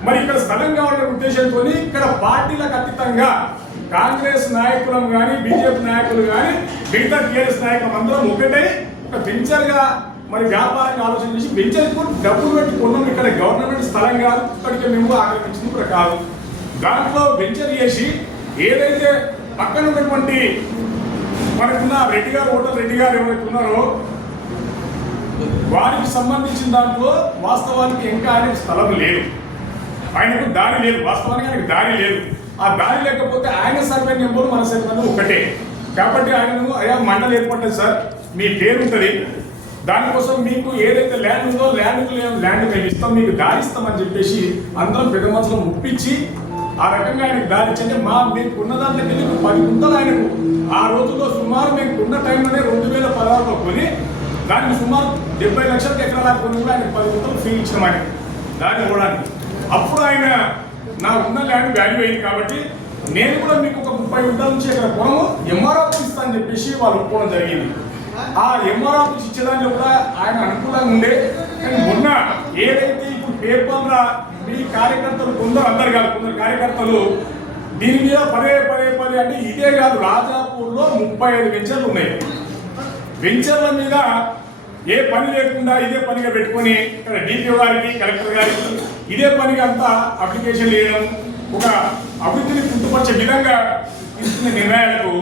మరి ఇక్కడ స్థలం కావాలనే ఉద్దేశంతో ఇక్కడ పార్టీలకు అతీతంగా కాంగ్రెస్ నాయకులం కానీ బీజేపీ నాయకులు కానీ మిగతా టీఆర్ఎస్ నాయకులు అందరం ఒకటే ఒక వెంచర్గా మరి వ్యాపారంగా ఆలోచన చేసి వెంచర్కు డబ్బులు పెట్టి కొన్నాం. ఇక్కడ గవర్నమెంట్ స్థలం కాదు, ఇక్కడికి మేము ఆక్రమించింది కూడా కాదు. దాంట్లో వెంచర్ చేసి ఏదైతే పక్కన ఉన్నటువంటి మనకున్న రెడ్డి గారు హోటల్ రెడ్డి గారు ఎవరైతే ఉన్నారో వారికి సంబంధించిన దాంట్లో వాస్తవానికి ఇంకా ఆయనకు స్థలం లేదు, ఆయనకు దారి లేదు, వాస్తవానికి ఆయనకు దారి లేదు. ఆ దారి లేకపోతే ఆయన సర్వే నెంబర్ మన సర్వే నెంబర్ ఒకటే కాబట్టి ఆయనను అయ్యా మండలం ఏర్పడ్డది సార్, మీ పేరు ఉంటుంది, దానికోసం మీకు ఏదైతే ల్యాండ్ ఉందో ల్యాండ్ మేము ఇస్తాం, మీకు దారి ఇస్తామని చెప్పేసి అందరం పెద్ద మనుషులు ముప్పించి ఆ రకంగా ఆయనకు దారి ఇచ్చంటే మీకు ఉన్న దాంట్లోకి వెళ్ళి 10 గుంటలు ఆయనకు ఆ రోజుల్లో సుమారు మేము ఉన్న టైంలోనే 2016లో కొని దానికి సుమారు 70 లక్షలకు ఎకరాలకు కొని కూడా ఆయనకు 10 గుంటలు ఫీ ఇచ్చినాం ఆయన దాన్ని ఇవ్వడానికి. అప్పుడు ఆయన నా ఉన్న ల్యాండ్ వాల్యూ అయింది కాబట్టి నేను కూడా మీకు ఒక 30 గుంటల నుంచి ఇక్కడ పొలము ఎంఆర్ ఆఫీస్ ఇస్తానని చెప్పేసి వాళ్ళు ఒప్పుకోవడం జరిగింది. ఆ ఎంఆర్ ఆఫీస్ ఇచ్చేదానికి కూడా ఆయన అనుకూలంగా ఉండే. కానీ మొన్న ఏదైతే ఇప్పుడు పేపర్ల మీ కార్యకర్తలు కొందరు అందరు కాదు, కొందరు కార్యకర్తలు దీని మీద పదే అంటే ఇదే కాదు, రాజాపూర్లో 35 వెంచర్లు ఉన్నాయి. వెంచర్ల మీద ఏ పని లేకుండా ఇదే పనిగా పెట్టుకొని ఇక్కడ డిపిఓ గారికి కలెక్టర్ గారికి ఇదే పనిగా అంతా అప్లికేషన్ వేయడం, ఒక అభివృద్ధిని గుర్తుపరిచే విధంగా తీసుకునే నిర్ణయాలకు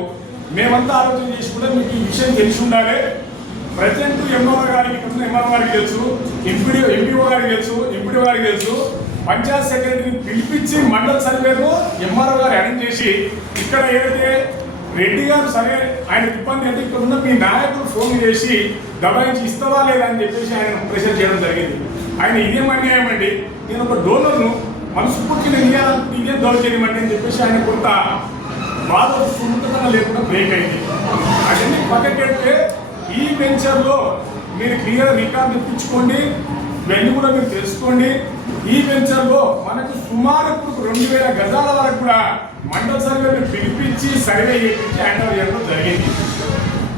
మేమంతా ఆలోచన చేసి కూడా మీకు ఈ విషయం తెలిసి ఉండాలి. ప్రజెంట్ ఎంఆర్ఓ గారికి ఎంఆర్ఓ గారికి తెలుసు, ఎంపీఓ గారికి తెలుసు, ఎంపీడీఓ గారికి తెలుసు. పంచాయత్ సెక్రటరీని పిలిపించి మండల సర్వేను ఎంఆర్ఓ గారు అరేంజ్ చేసి ఇక్కడ ఏదైతే రెడ్డి గారు సరే ఆయనకు ఇబ్బంది అంటే ఇక్కడ ఉన్న మీ నాయకులు ఫోన్ చేసి దబాయించి ఇస్తావా లేదా అని చెప్పేసి ఆయన ప్రెషర్ చేయడం జరిగింది. ఆయన ఇదేం అన్యాయం అండి, నేను ఒక డోనర్ను మనస్ఫూర్తిగా ఇదేం దౌర్జన్యమండి అని చెప్పేసి ఆయన కొంత బాధ సున్నితంగా లేకుండా బ్రేక్ అయింది. అవన్నీ పక్కకెడితే ఈ వెంచర్లో మీరు క్లియర్ రికార్డు ఇప్పించుకోండి, ఇవన్నీ కూడా మీరు తెలుసుకోండి. ఈ వెంచర్లో మనకు సుమారు 2000 గజాల వరకు కూడా మండల సర్వేని పిలిపించి సర్వే చేయించి హ్యాండ్ ఓవర్ చేయడం జరిగింది.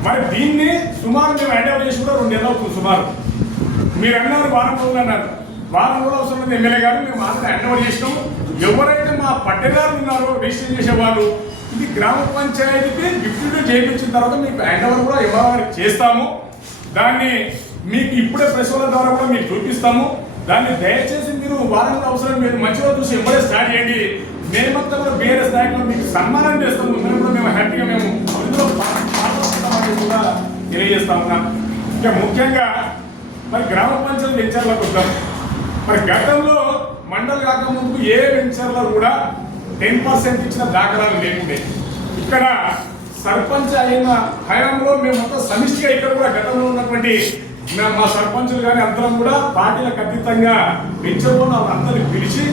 మరి దీన్ని సుమారు మేము హ్యాండ్ ఓవర్ చేసి కూడా 2 నెలలు అవుతుంది సుమారు. మీరు అన్నారు వారం రోజులు అన్నారు, వారం రోజులు అవసరం లేదు ఎమ్మెల్యే గారు, మేము మాత్రం హ్యాండ్ ఓవర్ చేసినాము. ఎవరైతే మా పట్టేదారులు ఉన్నారో రిజిస్టర్ చేసేవాళ్ళు ఇది గ్రామ పంచాయతీకి గిఫ్ట్ చేయించిన తర్వాత మీకు హ్యాండ్ ఓవర్ కూడా ఎవరు చేస్తాము. దాన్ని మీకు ఇప్పుడే ప్రెస్ వాళ్ళ ద్వారా కూడా మీకు చూపిస్తాము. దాన్ని దయచేసి మీరు వారం అవసరం మీరు మంచిగా చూసి ఎవరే స్టార్ట్ చేయండి. మేమంతా కూడా బీఆర్ఎస్ నాయకులు మీకు సన్మానం చేస్తాము. మేము హ్యాపీగా మేము అందులో పాల్గొంటామని కూడా తెలియజేస్తా ఉన్నాం. ఇంకా ముఖ్యంగా మరి గ్రామ పంచాయతీ వెంచర్లకు వద్దాం. మరి గతంలో మండలి కాకముందుకు ఏ వెంచర్లో కూడా 10% ఇచ్చిన దాఖలాలు లేకుండే. ఇక్కడ సర్పంచ్ అయిన హయాంలో మేమంతా సమిష్టిగా ఇక్కడ కూడా గతంలో ఉన్నటువంటి మా సర్పంచులు కానీ అందరం కూడా పార్టీలకు అతీతంగా పెంచుకున్న అందరినీ పిలిచి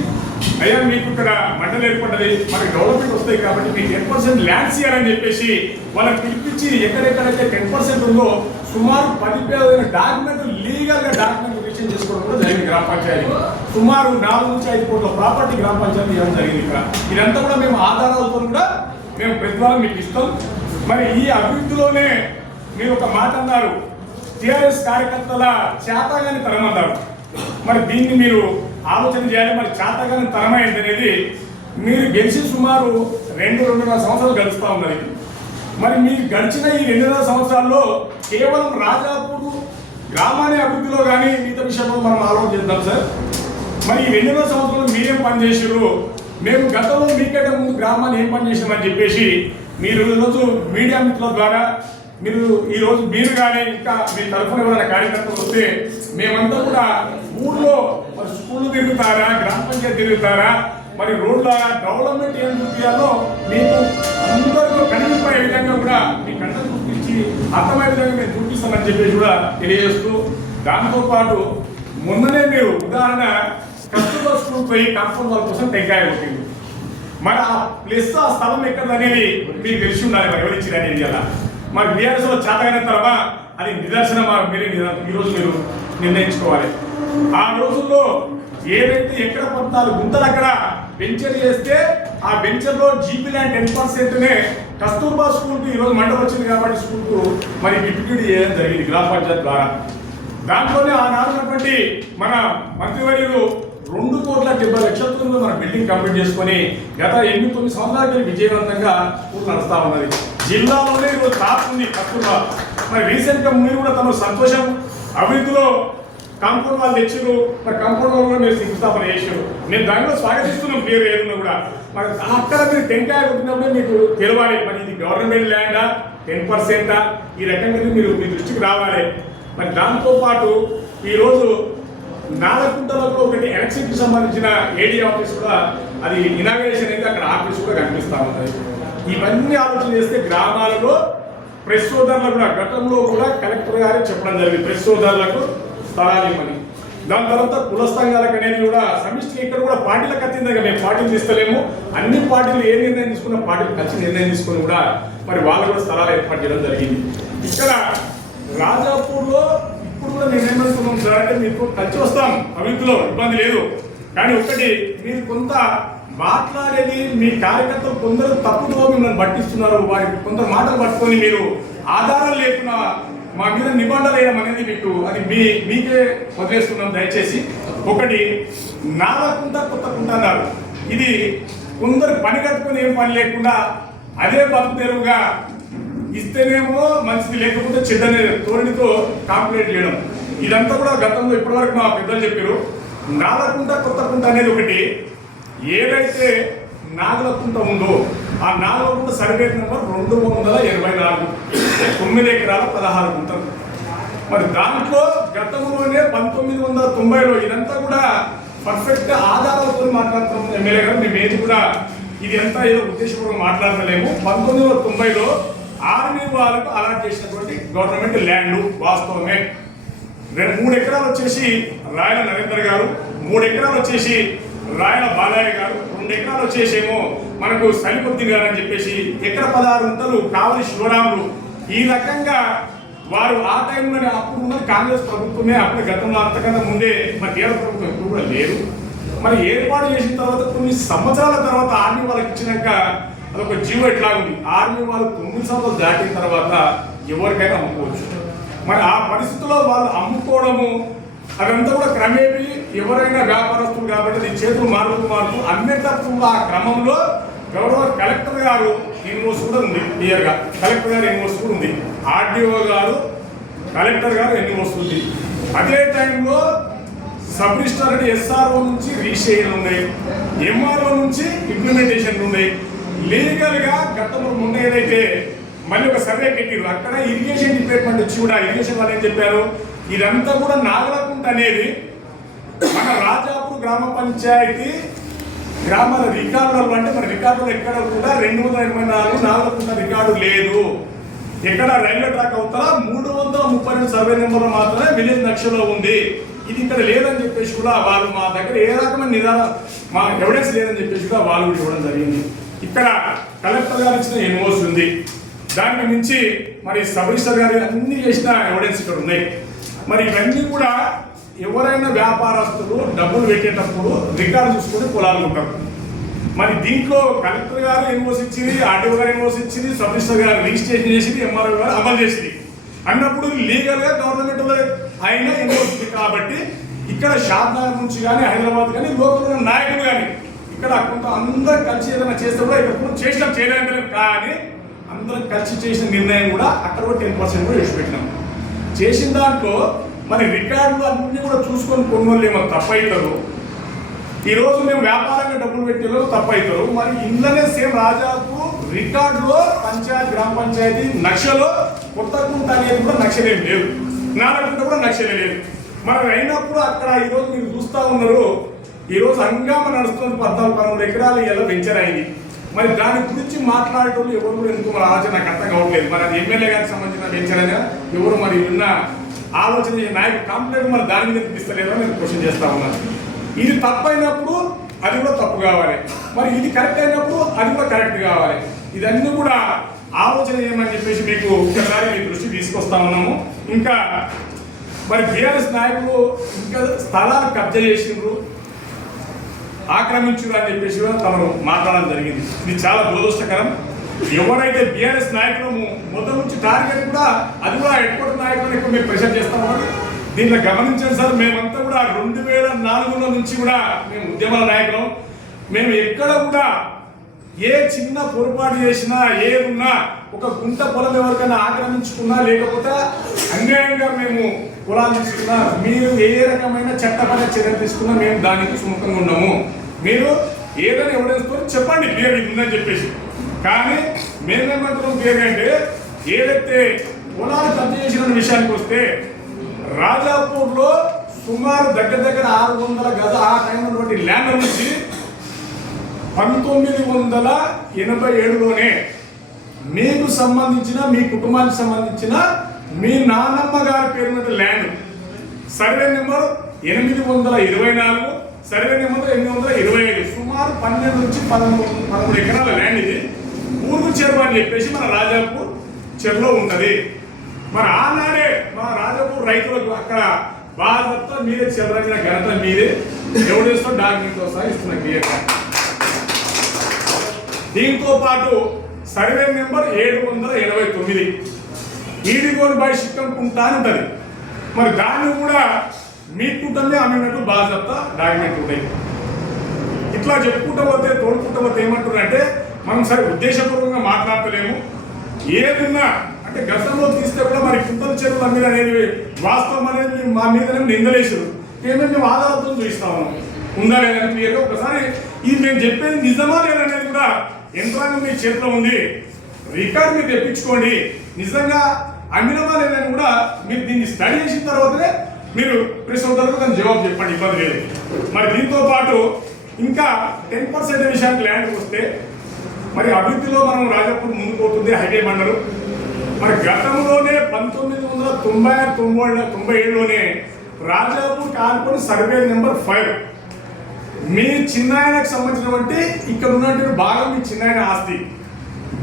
అయ్యా మీకు ఇక్కడ మండలి ఏర్పడ్డది, మనకి డెవలప్మెంట్ వస్తాయి కాబట్టి మీకు 10% ల్యాండ్స్ ఇవ్వాలని చెప్పేసి వాళ్ళని పిలిపించి ఎక్కడెక్కడైతే 10% ఉందో సుమారు 10 డాక్యుమెంట్లు లీగల్గా డాక్యుమెంట్ రిజిస్టర్ చేసుకోవడం కూడా జరిగింది. గ్రామ పంచాయతీ సుమారు 4 నుంచి 5 కోట్ల ప్రాపర్టీ గ్రామ పంచాయతీ ఇవ్వడం జరిగింది. ఇక్కడ ఇదంతా కూడా మేము ఆధారాలతో కూడా మేము ప్రతివారం మీకు ఇస్తాం. మరి ఈ అభివృద్ధిలోనే మీరు ఒక మాట అన్నారు, టీఆర్ఎస్ కార్యకర్తల చేతగాని తరం అన్నారు. మరి దీన్ని మీరు ఆలోచన చేయాలి. మరి చేతగాని తరమైంది అనేది మీరు గెలిచి సుమారు 2-2.5 సంవత్సరాలు గడుస్తూ ఉన్నది. మరి మీరు గడిచిన ఈ 2.5 సంవత్సరాల్లో కేవలం రాజాపూర్ గ్రామాన్ని అభివృద్ధిలో కానీ మిగతా విషయంలో మనం ఆలోచన చేద్దాం సార్. మరి ఈ 2.5 సంవత్సరాలు మీరేం పనిచేసారు, మేము గతంలో మీకంటే ముందు గ్రామాన్ని ఏం పని చేసినామని చెప్పేసి మీరు ఈరోజు మీడియా మిత్రుల ద్వారా ఈరోజు మీరు కానీ ఇంకా మీ తరఫున ఎవరైనా కార్యకర్తలు వస్తే మేమంతా కూడా ఊళ్ళో మరి స్కూళ్ళు తిరుగుతారా, గ్రామ పంచాయతీ తిరుగుతారా, మరి రోడ్ల డెవలప్మెంట్ ఏం చూపించాలో మీకు అందరికీ కనిపించే విధంగా కూడా మీ కంటలు చూపించి అర్థమయ్యే విధంగా మేము చూపిస్తామని చెప్పేసి కూడా తెలియజేస్తూ, దాంతోపాటు మొన్ననే మీరు ఉదాహరణ కస్తూర్బా స్కూల్ పోయి కాంపౌండ్ వాళ్ళ కోసం టెంకాయ కొట్టింది. మరి ఆ ప్లేస్ ఆ స్థలం ఎక్కడ అనేది మీకు తెలిసి ఉండాలి, మరి ఎవరు ఇచ్చారు అనేది అలా. మరి బీఆర్ఎస్ లో చేతగానే తర్వాత అది నిదర్శనం మీరే ఈరోజు మీరు నిర్ణయించుకోవాలి. ఆ రోజుల్లో ఏదైతే ఎక్కడ 14 గుంతలు అక్కడ వెంచర్ చేస్తే ఆ వెంచర్ లో జీపీ ల్యాండ్ 10%నే కస్తూర్బా స్కూల్ కు ఈరోజు మండలం వచ్చింది కాబట్టి స్కూల్ కు మరి డిప్యూటీ చేయడం జరిగింది గ్రామ పంచాయత్ ద్వారా. దాంట్లోనే ఆనాడున్నటువంటి మన మంత్రివర్యులు 2,70,00,000 మన బిల్డింగ్ కంప్లీట్ చేసుకొని గత 8-9 సంవత్సరాలకి విజయవంతంగా స్కూల్ నడుస్తా ఉన్నది. జిల్లాలోనే ఈరోజు టాప్ ఉంది కస్తూర్బా. మరి రీసెంట్ గా మీరు కూడా తమ సంతోషం అభివృద్ధిలో కాంపౌండ్ వాళ్ళు తెచ్చారు, మరి కాంపౌండ్ వాళ్ళు కూడా మీరు శంకుస్థాపన చేశారు. నేను దానిలో స్వాగతిస్తున్నాం పేరు ఏదన్నా కూడా. మరి అక్కడ మీరు టెంకాయ కొట్టినప్పుడే మీకు తెలవాలి మరి ఇది గవర్నమెంట్ ల్యాండా 10%, ఈ రకంగా మీరు మీ దృష్టికి రావాలి. మరి దాంతో పాటు ఈరోజు నాలకుంటలకు ఒకటి ఎలక్షన్కి సంబంధించిన ఏడీ ఆఫీస్ కూడా అది ఇనాగ్రేషన్ అయితే అక్కడ ఆఫీస్ కూడా కనిపిస్తా ఉంటుంది. ఇవన్నీ ఆలోచన చేస్తే గ్రామాలలో ప్రెస్ సోదరులకు కూడా గతంలో కూడా కలెక్టర్ గారే చెప్పడం జరిగింది ప్రెస్ సోదరులకు స్థలాలు ఇవ్వని. దాని తర్వాత కుల సంఘాలకు అనేది కూడా సమిష్టి ఇక్కడ కూడా పార్టీలకు వచ్చిందిగా మేము పార్టీలు తీస్తలేము, అన్ని పార్టీలు ఏ నిర్ణయం తీసుకున్న పార్టీలు కలిసి నిర్ణయం తీసుకుని కూడా మరి వాళ్ళు కూడా స్థలాలు ఏర్పాటు చేయడం జరిగింది. ఇక్కడ రాజాపూర్లో ఇప్పుడు కూడా మేము ఏమనుకున్నాం సార్ అంటే మీకు కలిసి వస్తాం, అభివృద్ధిలో ఇబ్బంది లేదు. కానీ ఒకటి మీరు కొంత మాట్లాడేది మీ కార్యకర్తలు కొందరు తప్పుతో మిమ్మల్ని పట్టిస్తున్నారు, వారికి కొందరు మాటలు పట్టుకొని మీరు ఆధారం లేకుండా మా మీద నిబంధనలు వేయడం అనేది మీకు అది మీకే వదిలేస్తున్నాం. దయచేసి ఒకటి నాలకుంట కొత్త కుంట అన్నారు, ఇది కొందరు పని కట్టుకొని ఏం పని లేకుండా అదే బతుకు తెరువుగా ఇస్తేనేమో మంచిది లేకపోతే చెడ్డనే తోరణితో కాంప్లైంట్ చేయడం, ఇదంతా కూడా గతంలో ఇప్పటివరకు మా పెద్దలు చెప్పారు. నాలకుంట కొత్త కుంట అనేది ఒకటి. ఏదైతే నాగలకుంట ఉందో ఆ నాగలకుంట సర్వే నెంబర్ 284, 9 ఎకరాల 16 గుంటలు. మరి దాంట్లో గతంలోనే 1990లో ఇదంతా కూడా పర్ఫెక్ట్ ఆధారాలతో మాట్లాడుతున్నాం. ఎమ్మెల్యే గారు మేము ఏది కూడా ఇది అంతా ఏదో ఉద్దేశపూర్వకంగా మాట్లాడలేము. 1990లో ఆర్మీ వాళ్ళకు అలాట్ చేసినటువంటి గవర్నమెంట్ ల్యాండ్ వాస్తవమే. 3 ఎకరాలు వచ్చేసి రాయల నరేందర్ గారు, 3 ఎకరాలు వచ్చేసి రాయల బాలయ్య గారు, 2 ఎకరాలు వచ్చేసేమో మనకు సలిపొద్ది గారు అని చెప్పేసి ఎకర 16 గుంటలు కావలి శివరాములు. ఈ రకంగా వారు ఆ టైంలోనే అప్పుడు ఉన్నది కాంగ్రెస్ ప్రభుత్వమే, అప్పుడు గతంలో అంతకన్నా ముందే మరి టీఆర్ఎస్ ప్రభుత్వం ఎప్పుడు కూడా లేదు. మరి ఏర్పాటు చేసిన తర్వాత కొన్ని సంవత్సరాల తర్వాత ఆర్మీ వాళ్ళకి ఇచ్చినాక అదొక జీవో ఎట్లా ఉంది, ఆర్మీ వాళ్ళు 9 సంవత్సరాలు దాటిన తర్వాత ఎవరికైనా అమ్ముకోవచ్చు. మరి ఆ పరిస్థితుల్లో వాళ్ళు అమ్ముకోవడము అదంతా కూడా క్రమేపీ ఎవరైనా వ్యాపారస్తులు కాబట్టి చేతులు మారుతూ అమ్మేటప్పుడు ఆ క్రమంలో గౌరవ కలెక్టర్ గారు ఇన్వోస్ కూడా ఉంది, క్లియర్గా కలెక్టర్ గారు ఇన్వోస్ కూడా ఉంది, ఆర్డీఓ గారు కలెక్టర్ గారు ఇన్వోస్ ఉంది. అదే టైంలో సబ్ రిజిస్టర్ అంటే ఎస్ఆర్ఓ నుంచి రిజిస్ట్రేషన్ ఉన్నాయి, ఎంఆర్ఓ నుంచి ఇంప్లిమెంటేషన్ ఉన్నాయి. లీగల్గా గతంలో ముందు ఏదైతే మళ్ళీ ఒక సర్వే పెట్టిరు, అక్కడ ఇరిగేషన్ డిపార్ట్మెంట్ వచ్చి కూడా ఇరిగేషన్ వాళ్ళు ఏం చెప్పారు, ఇదంతా కూడా నాగలకుంట అనేది మన రాజాపూర్ గ్రామ పంచాయతీ గ్రామాల రికార్డులు అంటే మన రికార్డులు ఎక్కడ కూడా 284 నాగలకుంట రికార్డు లేదు. ఎక్కడ రైల్వే ట్రాక్ అవుతారా 332 సర్వే నెంబర్లో మాత్రమే విలేజ్ నక్షలో ఉంది. ఇది ఇక్కడ లేదని చెప్పేసి కూడా వాళ్ళు మా దగ్గర ఏ రకమైన మా ఎవిడెన్స్ లేదని చెప్పేసి కూడా వాళ్ళు కూడా ఇవ్వడం జరిగింది. ఇక్కడ కలెక్టర్ గారు ఇచ్చిన ఎన్ఓస్ ఉంది, దానికి మించి మరి సబ్ రిజిస్టర్ గారు అన్ని చేసిన ఎవిడెన్స్ ఇక్కడ ఉన్నాయి. మరి ఇవన్నీ కూడా ఎవరైనా వ్యాపారస్తులు డబ్బులు పెట్టేటప్పుడు రికార్డు చూసుకొని పొలాలు ఉంటారు. మరి దీంట్లో కలెక్టర్ గారు ఎన్ఓస్ ఇచ్చింది, ఆర్టీఓ గారు ఎన్ఓస్ ఇచ్చింది, సబ్ రిజిస్టర్ గారు రిజిస్ట్రేషన్ చేసింది, ఎంఆర్ఓ గారు అమలు చేసింది అన్నప్పుడు లీగల్గా గవర్నమెంట్ అయినా ఎన్ఓస్ ఉంది. కాబట్టి ఇక్కడ షాద్నగర్ నుంచి కానీ హైదరాబాద్ కానీ లోకల్ నాయకులు కానీ ఇక్కడ కొంత అందరూ కలిసి ఏదైనా చేస్తే కూడా ఇక్కడ చేసినాం చేయలేకపోయినాం, కానీ అందరం కలిసి చేసిన నిర్ణయం కూడా అక్కడ కూడా 10% కూడా విడిచిపెట్టినాం. చేసిన దాంట్లో మరి రికార్డులు అన్నీ కూడా చూసుకొని కొనుగోలు ఏమో తప్పవుతారు. ఈరోజు మేము వ్యాపారంగా డబ్బులు పెట్టేలో తప్పవుతారు. మరి ఇంట్లోనే సేమ్ రాజాకు రికార్డులో పంచాయతీ గ్రామ పంచాయతీ నక్షలో కొత్తకుంట అనేది కూడా నక్షలేం లేవు, నాలుగుంట కూడా నక్షలే లేదు. మరి అయినప్పుడు అక్కడ ఈరోజు మీరు చూస్తూ ఉన్నారు, ఈరోజు హంగామా నడుస్తుంది. 14-13 ఎకరాలు ఇలా వెంచర్ అయింది. మరి దాని గురించి మాట్లాడేటోళ్ళు ఎవరు కూడా ఎందుకు మరి ఆలోచన నాకు అర్థం కావట్లేదు. మరి అది ఎమ్మెల్యే గారికి సంబంధించిన వెంచర్ అయినా ఎవరు మరి ఉన్న ఆలోచన నాయకు కంప్లైంట్ మరి దాని మీద తీస్తలేదో నేను క్వశ్చన్ చేస్తా ఉన్నాను. ఇది తప్పు అయినప్పుడు అది కూడా తప్పు కావాలి, మరి ఇది కరెక్ట్ అయినప్పుడు అది కూడా కరెక్ట్ కావాలి. ఇదన్నీ కూడా ఆలోచన చేయమని చెప్పేసి మీకు ఒకసారి మీ దృష్టి తీసుకొస్తా ఉన్నాము. ఇంకా మరి బీఆర్ఎస్ నాయకులు ఇంకా స్థలాలు కబ్జా చేసిండ్రు, ఆక్రమించారు అని చెప్పేసి కూడా తమను మాట్లాడడం జరిగింది. ఇది చాలా దురదృష్టకరం. ఎవరైతే బీఆర్ఎస్ నాయకులు మొదటి నుంచి టార్గెట్ కూడా అది కూడా హెడ్ క్వార్టర్ నాయకులను ఎక్కువ మేము ప్రెషర్ చేస్తామని దీంట్లో గమనించండి సార్. మేమంతా కూడా 2004 నుంచి కూడా మేము ఉద్యమాల నాయకులం. మేము ఎక్కడ కూడా ఏ చిన్న పొరపాటు చేసినా ఏదున్నా ఒక గుంట పొలం ఎవరికైనా ఆక్రమించుకున్నా లేకపోతే అన్యాయంగా మేము పొలాలు తీసుకున్నా మీరు ఏ రకమైన చట్టపరమైన చర్యలు తీసుకున్నా మేము దానికి సుముఖంగా ఉన్నాము. మీరు ఏదైనా ఎవిడెన్స్ తో చెప్పండి క్లియర్ ఇది ఉందని చెప్పేసి. కానీ మేమేమంటున్నాం క్లియర్ అంటే ఏదైతే పొలాలు కబ్జా చేసిన విషయానికి వస్తే రాజాపూర్లో సుమారు దగ్గర 600 గజ ఆ టైం ఉన్నటువంటి ల్యాండ్ నుంచి 1987లోనే మీకు సంబంధించిన మీ కుటుంబానికి సంబంధించిన మీ నాన్నమ్మ గారి పేరు మీద land survey number 824, survey number 825, సుమారు 12 నుంచి 13 ఎకరాల ల్యాండ్ ఇది ఊరుకు చెరువు అని చెప్పేసి మన రాజాపూర్ చెరువులో ఉన్నది. మరి ఆనాడే మన రాజాపూర్ రైతులకు అక్కడ బాధ్యత మీరే చెలరగిన ఘనత మీరే ఎవడేస్తో డాక్యుమెంట్తో సహా ఇస్తున్న క్లియర్. దీంతో పాటు సర్వే నెంబర్ 789 ఈడిగోన్ బై శిక్కం కుంటా అని ఉంటుంది. మరి దాన్ని కూడా మీ కుటుంబమే అమ్మినట్టు బాధ్యత డాక్యుమెంట్ ఉంటాయి. ఇట్లా చెప్పుకుంటూ పోతే తోడుకుంటూ పోతే ఏమంటున్నారంటే మనం సరే ఉద్దేశపూర్వకంగా మాట్లాడతలేము. ఏదన్నా అంటే గతంలో తీస్తే కూడా మరి కుంటల చెరువుల మీద అనేది వాస్తవం అనేది మా మీదనే నిందలేసారు. ఏమేమి మేము ఆధారాలతో చూపిస్తా ఉన్నాం ఉందా లేదని క్లియర్గా ఒకసారి ఇది మేము చెప్పేది నిజమా లేదనేది కూడా యంత్రాంగం మీ చేతిలో ఉంది. రికార్డ్ మీరు తెప్పించుకోండి. నిజంగా అమ్మినమా లేదని కూడా మీరు దీన్ని స్టడీ చేసిన తర్వాతనే మీరు ప్రెస్ అవుతారు దాని జవాబు చెప్పండి, ఇబ్బంది లేదు. మరి దీంతో పాటు ఇంకా 10% విషయానికి ల్యాండ్కి వస్తే మరి అభివృద్ధిలో మనం రాజాపూర్ ముందుకు పోతుంది హైవే మండలం. మరి గతంలోనే 1997లోనే రాజాపూర్ కానుకొని సర్వే నెంబర్ 5 మీ చిన్నాయనకు సంబంధించినటువంటి ఇక్కడ ఉన్నటువంటి భాగం మీ చిన్నాయన ఆస్తి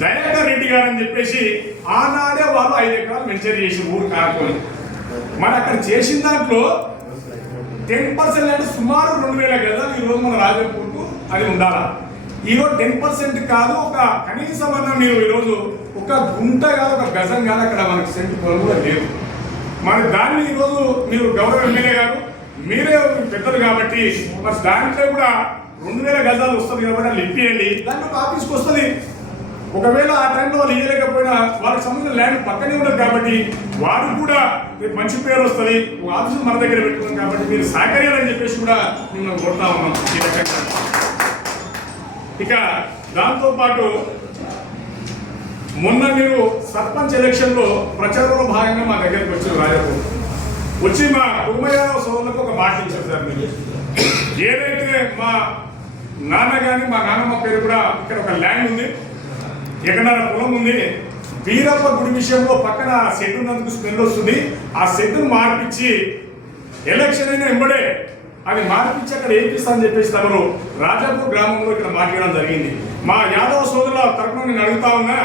దయాకర్ రెడ్డి గారు అని చెప్పేసి ఆనాడే వాళ్ళు 5 ఎకరాలు వెంచర్ చేసి ఊరు కానుకొని మరి అక్కడ చేసిన దాంట్లో 10% అంటే సుమారు 2000 గజాలు ఈరోజు మన రాజాపూర్కు అది ఉండాలా. ఈరోజు 10% కాదు, ఒక కనీసం అన్న మీరు ఈరోజు ఒక గుంట కాదు ఒక గజం కాదు అక్కడ మనకి సెంటు పొలం కూడా లేదు. మరి దాన్ని ఈరోజు మీరు గౌరవ ఎమ్మెల్యే గారు మీరే పెద్దలు కాబట్టి మరి దాంట్లో కూడా 2000 గజాలు వస్తుంది కాబట్టి వాళ్ళు ఇప్పియండి. దాంట్లో ఒక ఆఫీస్కి వస్తుంది. ఒకవేళ ఆ టైంలో వాళ్ళు ఇవ్వలేకపోయినా వాళ్ళకి సంబంధించిన ల్యాండ్ పక్కనే ఉండదు కాబట్టి వారు కూడా మంచి పేరు వస్తుంది. ఒక ఆఫీసు మన దగ్గర పెట్టుకున్నాం కాబట్టి మీరు సహకర్యాలని చెప్పేసి కూడా మేము కోరుతా ఉన్నాం ఈ రకంగా. ఇక దాంతోపాటు మొన్న మీరు సర్పంచ్ ఎలక్షన్లో ప్రచారంలో భాగంగా మా దగ్గరికి వచ్చారు రాజాపూర్ వచ్చి మా కుటుంబయాదవ సోదరులకు ఒక మాట ఇచ్చారు సార్. మీరు ఏదైతే మా నాన్న కానీ మా నాన్నమ్మ పేరు కూడా ఇక్కడ ఒక ల్యాండ్ ఉంది, ఎకరాల పొలం ఉంది. వీరప్ప గుడి విషయంలో పక్కన షెడ్ ఉన్నందుకు స్మెల్ వస్తుంది. ఆ షెడ్ను మార్పించి ఎలక్షన్ అయినా వెంబడే అది మార్పించి అక్కడ ఏపిస్తా అని చెప్పేసి తమరు రాజాపూర్ గ్రామంలో ఇక్కడ మాట్లాడడం జరిగింది. మా యాదవ సోదరుల తరఫున నేను అడుగుతా ఉన్నా,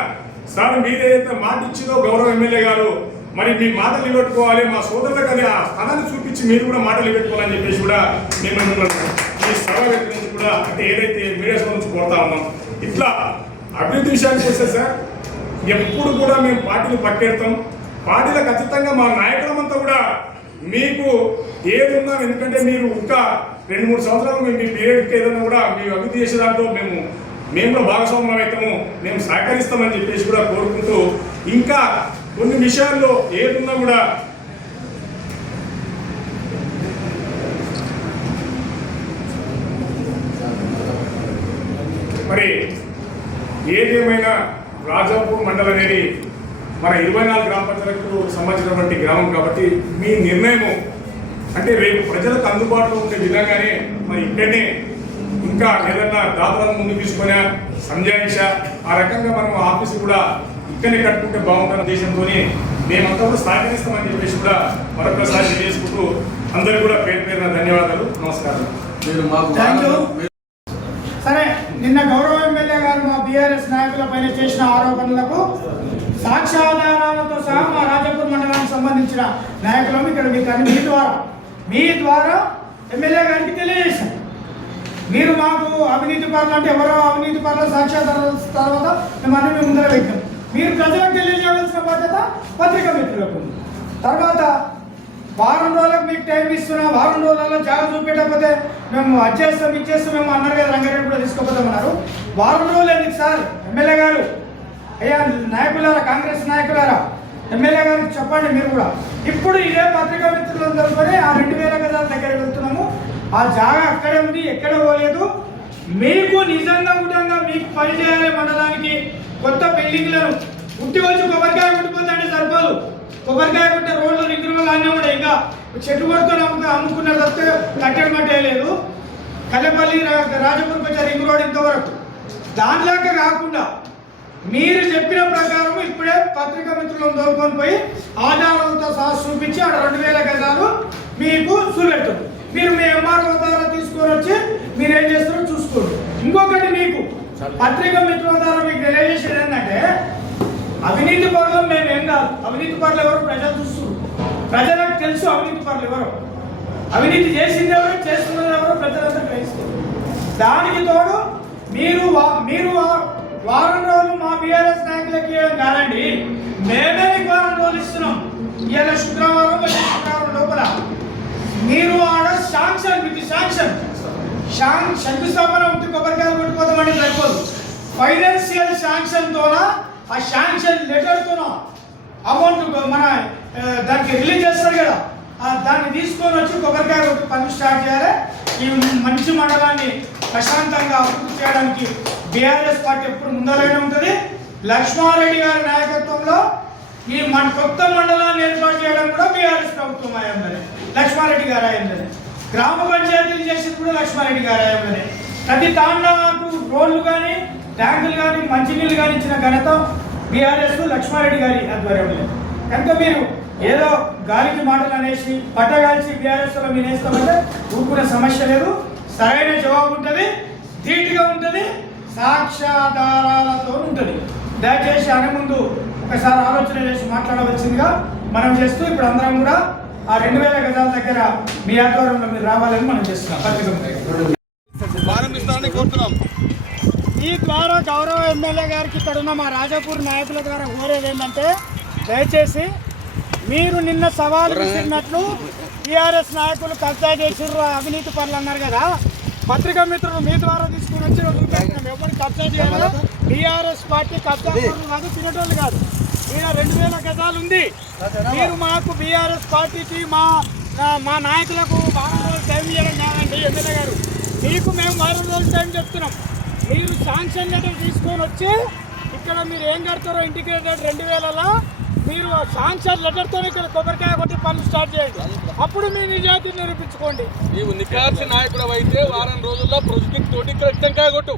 సార్ మీరేదైతే మాట ఇచ్చిందో గౌరవ ఎమ్మెల్యే గారు మరి మీ మాటలు నిలబెట్టుకోవాలి, మా సోదరులకు అది ఆ స్థానాన్ని చూపించి మీరు కూడా మాటలు నిలబెట్టుకోవాలని చెప్పేసి కూడా నేను ఈ సభ నుంచి కూడా అంటే ఏదైతే మీడియా నుంచి కోరుతా ఉన్నాం. ఇట్లా అభివృద్ధి విషయానికి వస్తే సార్ ఎప్పుడు కూడా మేము పార్టీలు పట్టేస్తాం. పార్టీలకు ఖచ్చితంగా మా నాయకులమంతా కూడా మీకు ఏది ఉన్నా, ఎందుకంటే మీరు ఇంకా 2-3 సంవత్సరాలు మేము మీ పీరియడ్కి ఏదైనా కూడా మేము అభివృద్ధి చేసే దాంట్లో మేము కూడా భాగస్వామ్యం అవుతాము, మేము సహకరిస్తామని చెప్పేసి కూడా కోరుకుంటూ ఇంకా కొన్ని విషయాల్లో ఏదున్నా కూడా మరి ఏదేమైనా రాజాపూర్ మండలం అనేది మన 24 గ్రామ పంచాయతీలకు సంబంధించినటువంటి గ్రామం కాబట్టి మీ నిర్ణయము అంటే రేపు ప్రజలకు అందుబాటులో ఉండే విధంగానే మరి ఇక్కడనే ఇంకా ఏదన్నా దాతలను ముందు తీసుకునే సంజాయించ ఆ రకంగా మనం ఆఫీసు కూడా ఇక్కడనే కట్టుకుంటే బాగుంటున్న దేశంతోనే మేమంతా కూడా సహకరిస్తామని చెప్పేసి కూడా మరొకసారి తెలియజేసుకుంటూ అందరికీ కూడా పేరు పేరున ధన్యవాదాలు, నమస్కారం. మీరు మాకు థ్యాంక్ యూ. సరే, నిన్న గౌరవ ఎమ్మెల్యే గారు మా బీఆర్ఎస్ నాయకులపైన చేసిన ఆరోపణలకు సాక్ష్యాధారాలతో సహా మా రాజపూర్ మండలానికి సంబంధించిన నాయకులను ఇక్కడ మీకు అన్ని మీ ద్వారా ఎమ్మెల్యే గారికి తెలియజేశాం. మీరు మాకు అవినీతి పరులు అంటే ఎవరో అవినీతి పరుల సాక్ష్యాధారాల తర్వాత మేము అన్ని మేము ముందర పెట్టాం. మీరు ప్రజలకు తెలియజేయవలసిన బాధ్యత పత్రికా మిత్రులకు ఉంది. తర్వాత వారం రోజులకు మీకు టైం ఇస్తున్నాం, వారం రోజులలో జాగ్రత్త చూపెట్టకపోతే మేము ఇచ్చేస్తాం మేము అన్నారు కదా, రంగారెడ్డి కూడా తీసుకోపోతామన్నారు. వారం రోజులు ఎందుకు సార్? ఎమ్మెల్యే గారు, అయ్యా నాయకులారా, కాంగ్రెస్ నాయకులారా, ఎమ్మెల్యే గారికి చెప్పండి. మీరు కూడా ఇప్పుడు ఇదే పత్రికా మిత్రులను తరపునే ఆ 2000 గజాల దగ్గర వెళ్తున్నాము. ఆ జాగా అక్కడే ఉంది, ఎక్కడ పోలేదు. మీకు నిజంగా కూడా మీకు పని చేయాలి. మండలానికి కొత్త బిల్డింగ్లను ఉట్టి వచ్చి కొబ్బరికాయ కొట్టిపోతాంటే సరిపోదు. కొబ్బరికాయ కొట్టే రోడ్లు రింగులు అన్నీ కూడా ఇంకా చెట్టు కొట్టుకొని అమ్ముకున్న తప్పితే కట్టడం అంటే లేదు. కల్లెపల్లి రాజపూర్కి వచ్చే రింగ్ రోడ్ ఇంతవరకు దాంట్లోకే కాకుండా మీరు చెప్పిన ప్రకారం ఇప్పుడే పత్రికా మిత్రులను తోలుకొని పోయి ఆధారాలతో సహా చూపించి ఆడ 2000 గజాలు మీకు చూపెడుతుంది. మీరు మీ ఎంఆర్ఓ ద్వారా తీసుకొని వచ్చి మీరు ఏం చేస్తారో చూసుకోండి. ఇంకొకటి మీకు పత్రికా మిత్రుల ద్వారా మీకు తెలియజేసేది ఏంటంటే, అవినీతి పరులు మేమేం కాదు. అవినీతి పరులు ఎవరు ప్రజలు చూస్తున్నారు. ప్రజలకు తెలుసు అవినీతి పరులు ఎవరు, అవినీతి చేసింది ఎవరు, చేస్తున్నది ఎవరు ప్రజలంతా గ్రహిస్తారు. దానికి తోడు మీరు వారం రోజులు మా బీఆర్ఎస్ నాయకులకి కాదండి, మేమే మీకు వారం రోజులు ఇస్తున్నాం. ఇవాళ శుక్రవారం లోపల మీరు ఆడ శాంక్షన్ విత్ శంకుస్థాపన ఉంటే కొబ్బరికాయలు కొట్టుకోదామని సరిపోదు. ఫైనాన్షియల్ శాంక్షన్తోన ఆ శాంక్షన్ లెటర్తోన అమౌంట్ మన దానికి రిలీజ్ చేస్తారు కదా, దాన్ని తీసుకొని వచ్చి కొబ్బరికాయ కొట్టి పని స్టార్ట్ చేయాలి. ఈ మంచి మండలాన్ని ప్రశాంతంగా అభివృద్ధి చేయడానికి బీఆర్ఎస్ పార్టీ ఎప్పుడు ముందరైనా ఉంటుంది. లక్ష్మారెడ్డి గారి నాయకత్వంలో ఈ మన కొత్త మండలాన్ని ఏర్పాటు చేయడం కూడా బీఆర్ఎస్ ప్రభుత్వం అయ్యిందని, లక్ష్మారెడ్డి గారు అయ్యిందని. గ్రామ పంచాయతీలు చేసింది కూడా లక్ష్మారెడ్డి గారు అయ్యిందని. ప్రతి తాండాకు రోడ్లు కానీ ట్యాంకులు కానీ మంచినీళ్ళు కానీ ఇచ్చిన ఘనత బీఆర్ఎస్ లక్ష్మారెడ్డి గారి ఆధ్వర్యంలో. కనుక మీరు ఏదో గాలికి మాటలు అనేసి పట్టగాల్చి బీఆర్ఎస్లో మీరు వేస్తామంటే ఊరుకునే సమస్య లేదు. సరైన జవాబు ఉంటుంది, ధీటుగా ఉంటుంది, సాక్ష్యాధారాలతో ఉంటుంది. దయచేసి అనే ముందు ఒకసారి ఆలోచన చేసి మాట్లాడవలసిందిగా మనం చేస్తూ ఇప్పుడు అందరం కూడా ఆ 2000 గజాల దగ్గర మీ ఆధ్వర్యంలో మీరు రావాలని మనం చేస్తున్నాం. ఈ ద్వారా గౌరవ ఎమ్మెల్యే గారికి ఇక్కడ ఉన్న మా రాజాపూర్ నాయకుల ద్వారా కోరేది ఏంటంటే, దయచేసి మీరు నిన్న సవాలు విసిరినట్లు టీఆర్ఎస్ నాయకులు కబ్జా చేసిర్రు, అవినీతి పనులు అన్నారు కదా. పత్రికా మిత్రులు మీ ద్వారా తీసుకుని వచ్చి ఎవరు కబ్జా చేయాలో టీఆర్ఎస్ పార్టీ కబ్జా కాదు, తినటోళ్ళు కాదు. ఈయన 2000 గజాలు ఉంది. మీరు మాకు బీఆర్ఎస్ పార్టీకి మా నాయకులకు వారం రోజులు టైం ఇవ్వడం కాదండి ఎమ్మెల్యే గారు. మీకు మేము వారం రోజులు టైం చెప్తున్నాం. మీరు శాంక్షన్ లెటర్ తీసుకొని వచ్చి ఇక్కడ మీరు ఏం కడతారో ఇంటిగ్రేటెడ్ 2000లో మీరు శాంక్షన్ లెటర్తో ఇక్కడ కొబ్బరికాయ కొట్టి పనులు స్టార్ట్ చేయండి. అప్పుడు మీ నిజాయితీ నిరూపించుకోండి. నీవు నికార్సి నాయకుడు అయితే వారం రోజుల్లో ప్రొజెక్ట్ తోటి ఇక్కడ టెంకాయ కొట్టు.